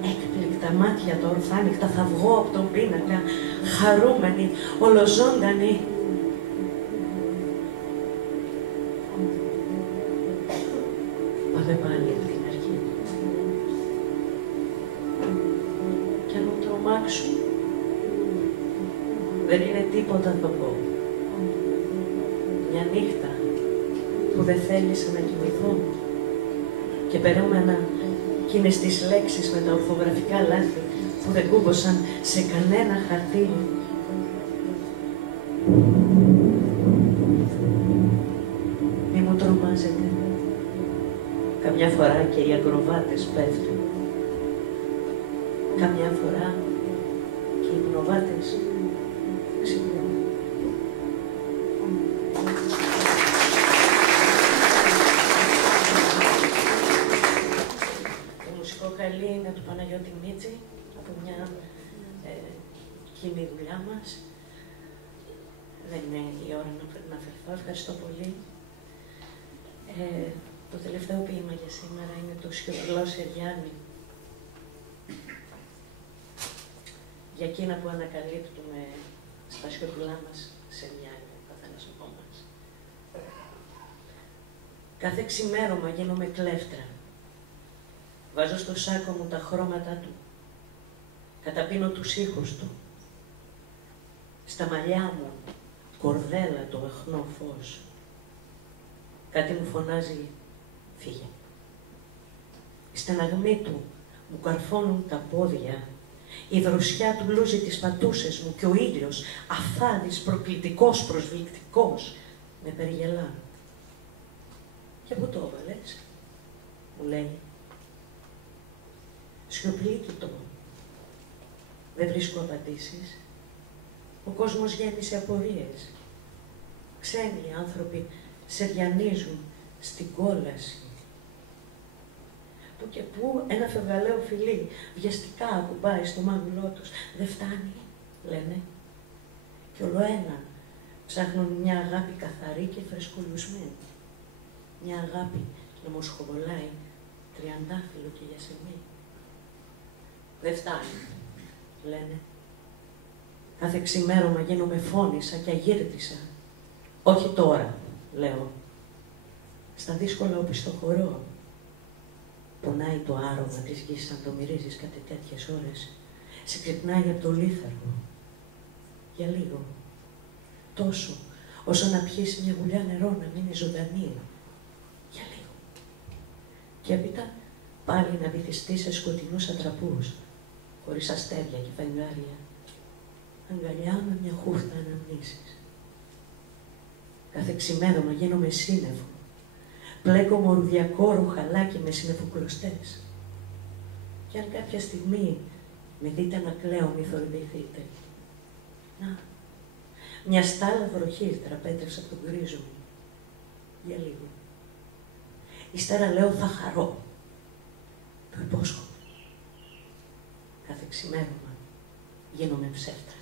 έκπληκτα μάτια τα ορθάνυχτα θα βγω από τον πίνακα, χαρούμενη, ολοζώντανη. Πάμε πάλι από την αρχή. Κι αν μου τρομάξουν, δεν είναι τίποτα θα πω. Μια νύχτα που δεν θέλησα να κοιμηθώ και περίμενα εκείνες τις λέξεις με τα ορθογραφικά λάθη που δεν κούμποσαν σε κανένα χαρτί. Μη μου τρομάζετε. Καμιά φορά και οι ακροβάτες πέφτουν. Καμιά φορά και οι υπνοβάτες ξυπνούν. Το μουσικό καλή είναι του Παναγιώτη Μίτση, από μια κοινή δουλειά μας. Δεν είναι η ώρα να αφαιρθώ. Ευχαριστώ πολύ. Το τελευταίο ποίημα για σήμερα είναι το Σιωπηλό Σεριάνι. Για εκείνα που ανακαλύπτουμε στα σιωπηλά μας σεριάνια, ο καθένας από μας. Κάθε ξημέρωμα γίνομαι κλέφτρα. Βάζω στο σάκο μου τα χρώματα του. Καταπίνω τους ήχους του. Στα μαλλιά μου κορδέλα το αχνό φως. Κάτι μου φωνάζει, φύγε. στεναγμή του μου καρφώνουν τα πόδια, η δροσιά του μπλούζει τις πατούσες μου και ο ήλιος, αφθάδης, προκλητικός, προσβλητικός, με περιγελά. Και πού το έβαλες, μου λέει. Σιωπηλή κοιτώ. Δεν βρίσκω απαντήσεις. Ο κόσμος γέμισε απορίες. Ξένοι άνθρωποι σε διανύζουν στην κόλαση. Που και που ένα φευγαλαίο φιλί βιαστικά ακουμπάει στο μάγουλό τους. Δεν φτάνει, λένε. Κι ολοένα ψάχνουν μια αγάπη καθαρή και φρεσκολουσμένη. Μια αγάπη να μοσχοβολάει τριαντάφυλλο και γιασεμί. Δεν φτάνει, λένε. Κάθε ξημέρωμα γίνομαι φώνησα και αγύρτησα. Όχι τώρα, λέω. Στα δύσκολα οπισθοχωρώ. Πονάει το άρωμα της γης σαν το μυρίζεις κάτι τέτοιες ώρες. Σε ξυπνάει από το λίθαργο. Για λίγο. Τόσο, όσο να πιείς μια γουλιά νερό να μείνει ζωντανή. Για λίγο. Και έπειτα πάλι να βυθιστεί σε σκοτεινούς ατραπούς, χωρίς αστέρια και φεγγάρια. Αγκαλιά με μια χούφτα αναμνήσεις. Κάθε ξημέρωμα γίνομαι σύννεφο. Πλέκω μορουδιακό ρουχαλάκι με συννεφοκλωστές. Κι αν κάποια στιγμή με δείτε να κλαίω, μη θορυβηθείτε. Να, μια στάλα βροχής τραπέτρεψε από τον γκρίζο μου. Για λίγο. Ύστερα λέω θα χαρώ. Το υπόσχομαι. Κάθε ξημέρωμα γίνομαι ψεύτρα.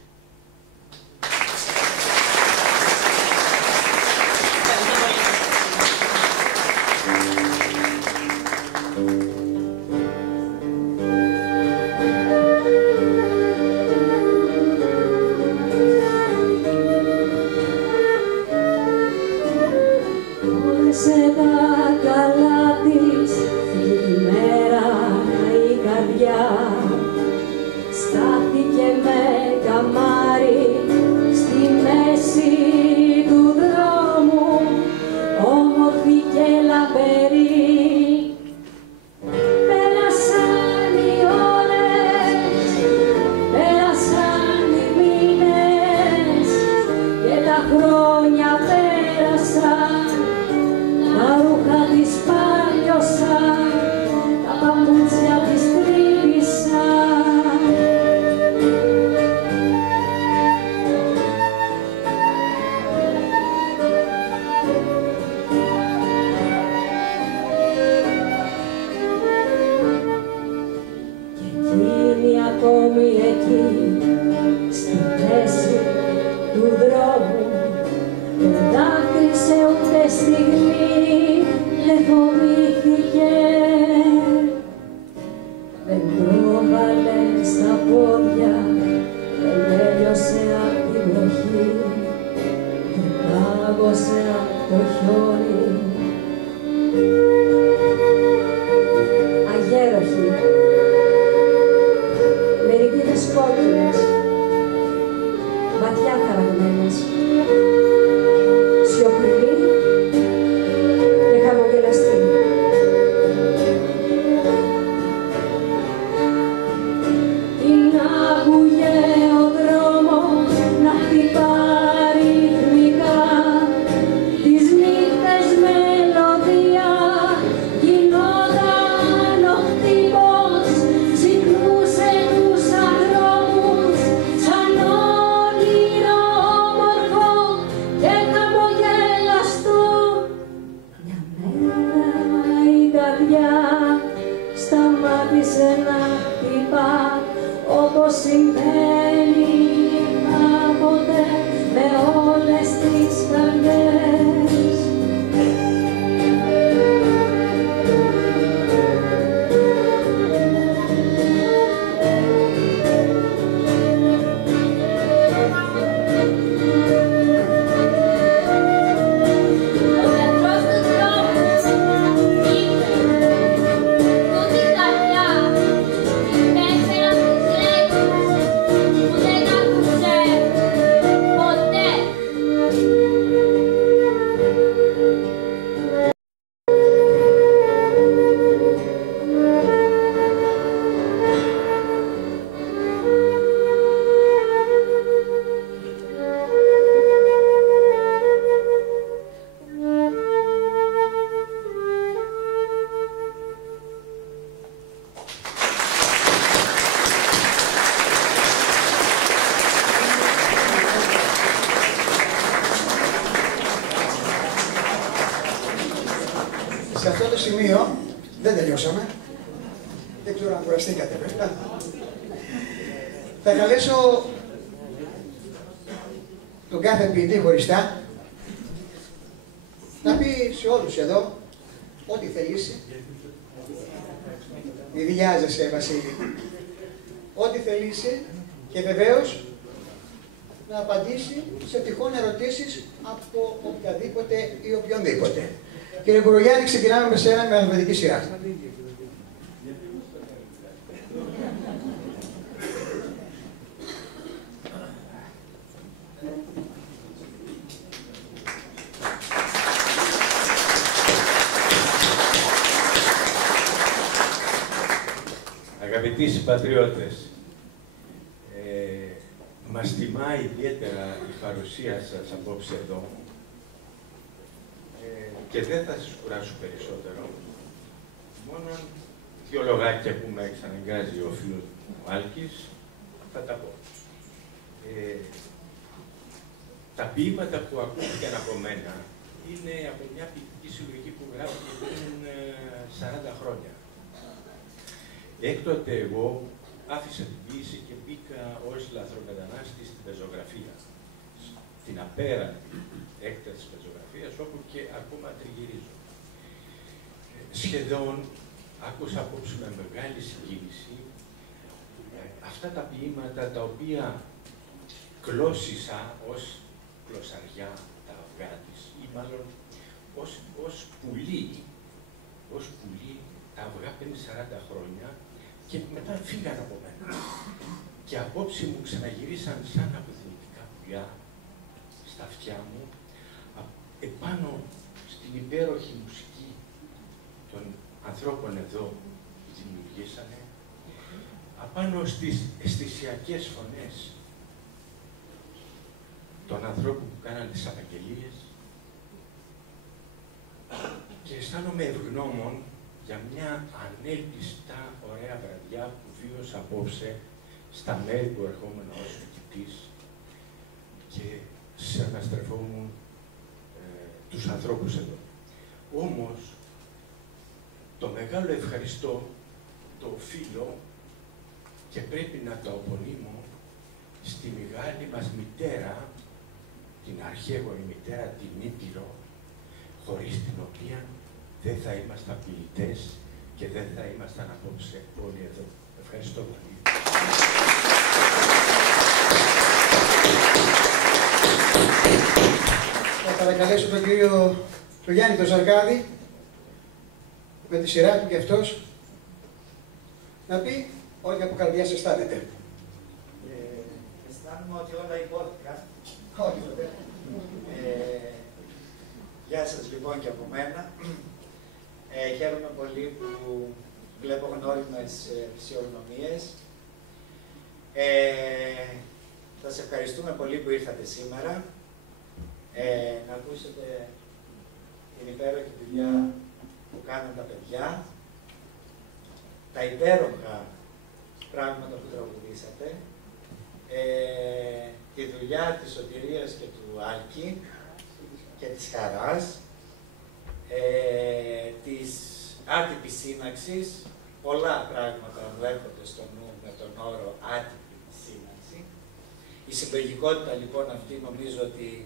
τελειώσαμε. Δεν ξέρω αν κουραστήκατε βέβαια. Θα καλέσω τον κάθε ποιητή χωριστά να πει σε όλους εδώ ό,τι θελήσει. Μη βιάζεσαι, Βασίλη. Ό,τι θελήσει και βεβαίως να απαντήσει σε τυχόν ερωτήσεις από οποιαδήποτε ή οποιονδήποτε. Κύριε Μπουρογιάννη, ξεκινάμε με σένα με αλφαβητική σειρά. Αγαπητοί συμπατριώτες, μας τιμά ιδιαίτερα η παρουσία σας απόψε εδώ και δεν θα σας κουράσω περισσότερο. Μόνο δύο λογάκια που με εξαναγκάζει ο φίλος μου ο Άλκης, θα τα πω. Τα ποίηματα που ακούγηκαν από μένα είναι από μια ποιητική συλλογή που γράφηκε πριν 40 χρόνια. Έκτοτε εγώ άφησα την ποίηση και μπήκα ως λαθρομετανάστη στην πεζογραφία. Στην απέραντη έκταση της πεζογραφίας, όπου και ακόμα τριγυρίζω. Σχεδόν άκουσα απόψε με μεγάλη συγκίνηση αυτά τα ποίηματα τα οποία κλώσισα ως κλωσαριά τα αυγά της, ή μάλλον ως πουλί τα αυγά πριν 40 χρόνια, και μετά φύγαν από μένα. Και απόψε μου ξαναγυρίσαν σαν αποδημητικά πουλιά στα αυτιά μου, επάνω στην υπέροχη μουσική των ανθρώπων εδώ που δημιουργήσανε, απάνω στις αισθησιακές φωνές των ανθρώπων που κάναν τις απαγγελίες, και αισθάνομαι ευγνώμων για μια ανέλπιστα ωραία βραδιά που βίωσα απόψε στα μέρη που ερχόμουν ως φοιτητής και συναστρεφόμουν τους ανθρώπους εδώ. Όμως, το μεγάλο ευχαριστώ το οφείλω και πρέπει να το απονείμω στη μεγάλη μας μητέρα, την αρχαίγονη μητέρα, την Ήπειρο, χωρίς την οποία δεν θα ήμασταν ποιητές και δεν θα ήμασταν απόψε όλοι εδώ. Ευχαριστώ πολύ. Θα παρακαλέσω τον κύριο τον Γιάννη τον Ζαρκάδη, με τη σειρά του και αυτός, να πει ό,τι από καρδιάς αισθάνεται. Αισθάνομαι ότι όλα υπόθηκαν. Όχι, βέβαια. Γεια σας λοιπόν και από μένα. Χαίρομαι πολύ που βλέπω γνώριμες φυσιογνωμίες. Σας ευχαριστούμε πολύ που ήρθατε σήμερα. Να ακούσετε την υπέροχη δουλειά που κάνουν τα παιδιά, τα υπέροχα πράγματα που τραγουδήσατε, τη δουλειά της Σωτηρίας και του Άλκη και της Χαράς, της άτυπης σύναξης, πολλά πράγματα μου έρχονται στο νου με τον όρο άτυπη σύναξη. Η συλλογικότητα λοιπόν αυτή νομίζω ότι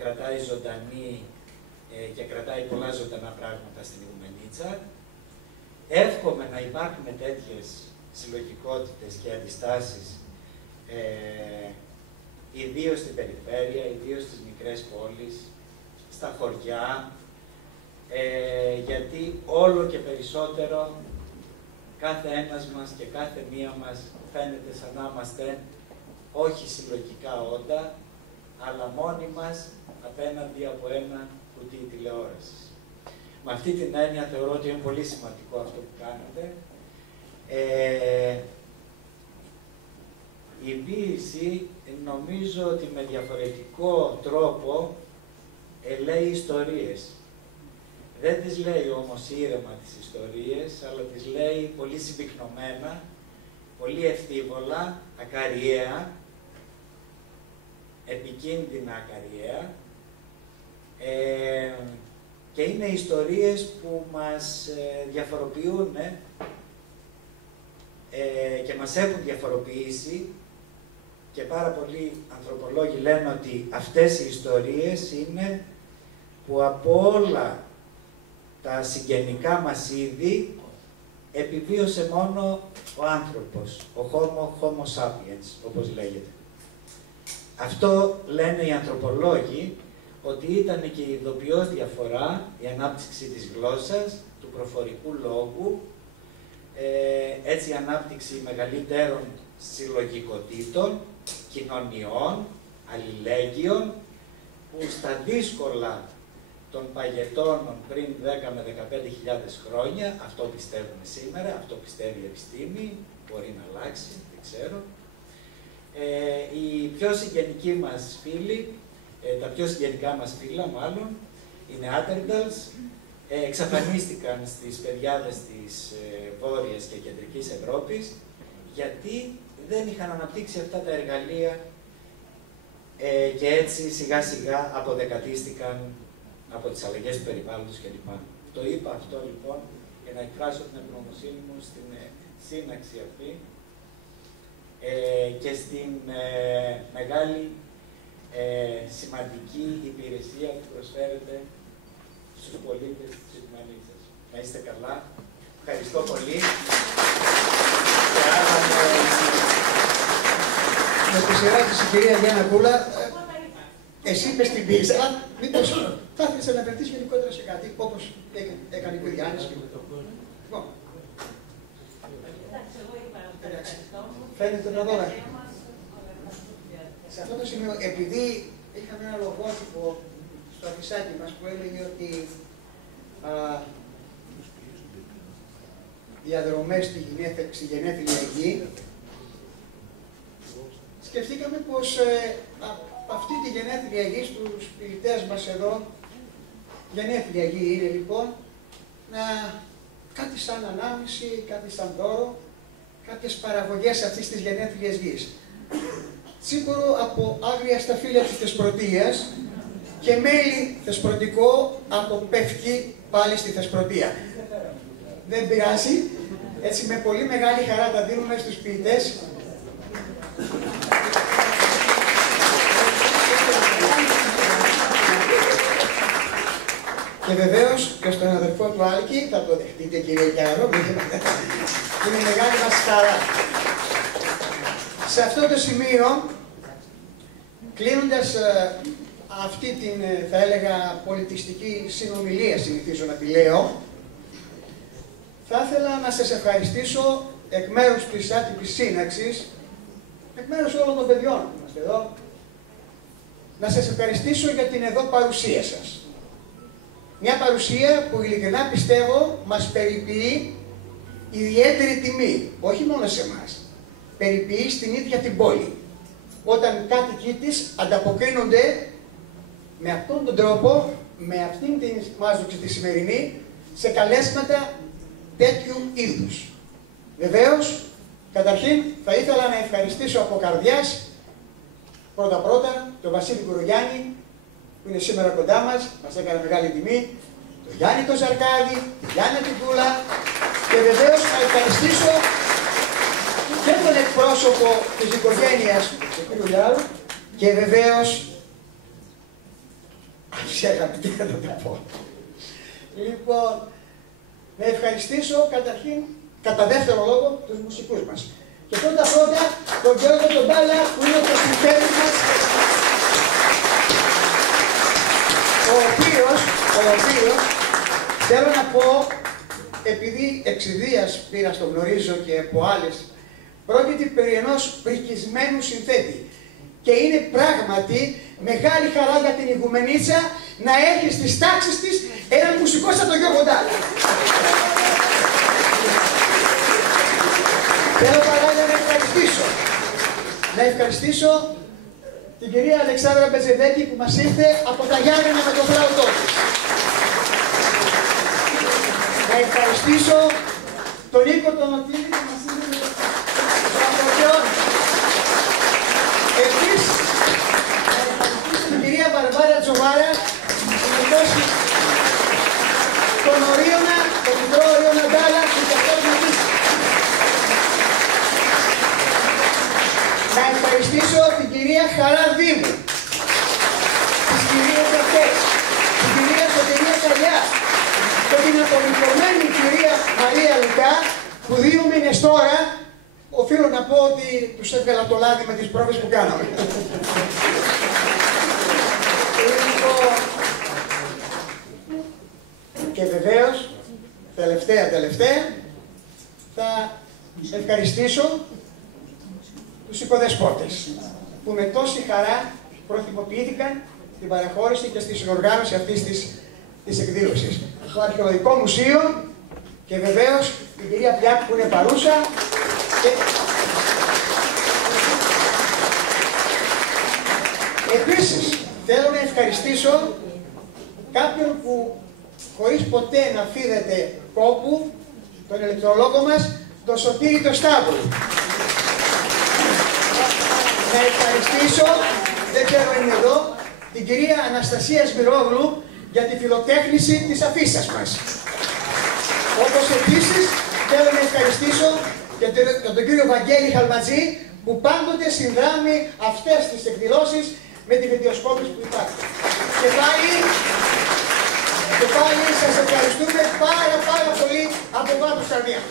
κρατάει ζωντανή και κρατάει πολλά ζωντανά πράγματα στην Ιγουμενίτσα. Εύχομαι να υπάρχουν τέτοιες συλλογικότητες και αντιστάσεις ιδίως στην περιφέρεια, ιδίως στις μικρές πόλεις, στα χωριά, γιατί όλο και περισσότερο κάθε ένας μας και κάθε μία μας φαίνεται σαν να είμαστε όχι συλλογικά όντα, αλλά μόνοι μας απέναντι από ένα κουτί τηλεόρασης. Με αυτή την έννοια θεωρώ ότι είναι πολύ σημαντικό αυτό που κάνετε. Η ποίηση νομίζω ότι με διαφορετικό τρόπο λέει ιστορίες. Δεν τις λέει όμως ήρεμα τις ιστορίες, αλλά τις λέει πολύ συμπυκνωμένα, πολύ ευθύβολα, ακαριέα, επικίνδυνα ακαριέα, και είναι ιστορίες που μας διαφοροποιούν και μας έχουν διαφοροποιήσει, και πάρα πολλοί ανθρωπολόγοι λένε ότι αυτές οι ιστορίες είναι που από όλα τα συγγενικά μας είδη επιβίωσε μόνο ο άνθρωπος, ο Homo sapiens, όπως λέγεται. Αυτό λένε οι ανθρωπολόγοι, ότι ήταν και η ειδοποιώς διαφορά, η ανάπτυξη της γλώσσας, του προφορικού λόγου, έτσι η ανάπτυξη μεγαλύτερων συλλογικοτήτων, κοινωνιών, αλληλέγγυων, που στα δύσκολα των παγετώνων πριν 10 με 15.000 χρόνια, αυτό πιστεύουμε σήμερα, αυτό πιστεύει η επιστήμη, μπορεί να αλλάξει, δεν ξέρω. Οι πιο συγγενικοί μας φίλοι, τα πιο συγγενικά μας φύλλα μάλλον, οι Neanderthals, εξαφανίστηκαν στις πεδιάδες της Βόρειας και Κεντρικής Ευρώπης, γιατί δεν είχαν αναπτύξει αυτά τα εργαλεία και έτσι σιγά σιγά αποδεκατίστηκαν από τις αλλαγές του περιβάλλοντος κλπ. Το είπα αυτό λοιπόν για να εκφράσω την ευγνωμοσύνη μου στην σύναξη αυτή και στην μεγάλη σημαντική υπηρεσία που προσφέρετε στους πολίτες της Ικουμενίτσας. Να είστε καλά. Ευχαριστώ πολύ. Με τη σειρά της η κυρία Γιάννα Κούλα, εσύ είπες την πίεση, αλλά μήπως θα ήθελες να αναφερθείς γενικότερα σε κάτι, όπως έκανε και ο Γιάννης. Λοιπόν, φαίνεται να δω. Σε αυτό το σημείο, επειδή είχαμε ένα λογότυπο στο αφισάκι μας που έλεγε ότι διαδρομές στη γενέθλια γη, σκεφτήκαμε πως αυτή τη γενέθλια γη στους ποιητές μας εδώ, γενέθλια γη είναι λοιπόν, κάτι σαν ανάμνηση, κάτι σαν δώρο, κάποιες παραγωγές αυτής της γενέθλιας γης. Σίγουρο από άγρια σταφύλια της Θεσπρωτείας και μέλι θεσπρωτικό από πεύκη πάλι στη Θεσπρωτεία. Δεν πειράζει, έτσι με πολύ μεγάλη χαρά τα δίνουμε στους ποιητές. Και βεβαίως και στον αδερφό του Άλκη, θα το δεχτείτε κύριε Κιάρο, είναι μεγάλη μας χαρά. Σε αυτό το σημείο, κλείνοντας αυτή την, θα έλεγα, πολιτιστική συνομιλία, συνηθίζω να τη λέω, θα ήθελα να σας ευχαριστήσω εκ μέρους της άτυπης σύναξης, εκ μέρους όλων των παιδιών που είμαστε εδώ, να σας ευχαριστήσω για την εδώ παρουσία σας. Μια παρουσία που ειλικρινά πιστεύω μας περιποιεί ιδιαίτερη τιμή, όχι μόνο σε εμάς, περιποιεί στην ίδια την πόλη. Όταν οι κάτοικοι της ανταποκρίνονται με αυτόν τον τρόπο, με αυτήν την μάζοξη τη σημερινή, σε καλέσματα τέτοιου είδους. Βεβαίως, καταρχήν θα ήθελα να ευχαριστήσω από καρδιάς πρώτα-πρώτα τον Βασίλη Κουρογιάννη, που είναι σήμερα κοντά μας έκανε μεγάλη τιμή, τον Γιάννη τον Ζαρκάδη, την Γιάννα την Κούλα, και βεβαίως να ευχαριστήσω και τον εκπρόσωπο της οικογένειας του κ. Λιάρου, και βεβαίως, αυτή αγαπητή θα το πω. Λοιπόν, να ευχαριστήσω καταρχήν, κατά δεύτερο λόγο, τους μουσικούς μας. Και πρώτα-πρώτα τον Γιώργο τον Μπάλα, που είναι ο κοσμητέρης μας, ο οποίος, θέλω να πω, επειδή εξιδίας πήρα στο γνωρίζω και από άλλες, πρόκειται περί ενός πρικισμένου συνθέτη. Και είναι πράγματι μεγάλη χαρά για την Ιγουμενίτσα να έχει στις τάξεις της έναν μουσικό σαν τον Γιώργο Ντάλα. Θέλω παράλληλα να ευχαριστήσω την κυρία Αλεξάνδρα Μπετζεδέκη που μας ήρθε από τα Γιάννενα με το φλάουτό της. Να ευχαριστήσω τον Νίκο τον Οτίδη που μας ήρθε στο ακορντεόν. Επίσης, να ευχαριστήσω την κυρία Βαρβάρα Τζοβάρα που μου δώσει κυρία Χαρά Δήμου, τις κυρίες αυτές, την κυρία Σωτηρία Καλιά και την απολυτωμένη κυρία Μαρία Λουκά, που 2 μήνες τώρα οφείλω να πω ότι τους έβγαλα το λάδι με τις πρόβες που κάναμε. Και βεβαίως, τελευταία, θα ευχαριστήσω τους οικοδεσπότες που με τόση χαρά πρωθυποποιήθηκαν στην παραχώρηση και στη συνοργάνωση αυτής της εκδήλωσης. Το Αρχαιολογικό Μουσείο και βεβαίως την κυρία Πιάκ που είναι παρούσα. Και... Επίσης, θέλω να ευχαριστήσω κάποιον που χωρίς ποτέ να φίδεται κόπου, τον ηλεκτρολόγο μας, τον Σωτήρη τον Σταύρου. Να ευχαριστήσω, δεν ξέρω αν είναι εδώ, την κυρία Αναστασία Σμυρόγλου για τη φιλοτέχνηση της αφίσας μας. Όπως επίσης θέλω να ευχαριστήσω και τον κύριο Βαγγέλη Χαλματζή που πάντοτε συνδράμει αυτές τις εκδηλώσεις με τη βιντεοσκόπηση που υπάρχει. Και πάλι σας ευχαριστούμε πάρα πολύ από βάθος καρδιάς.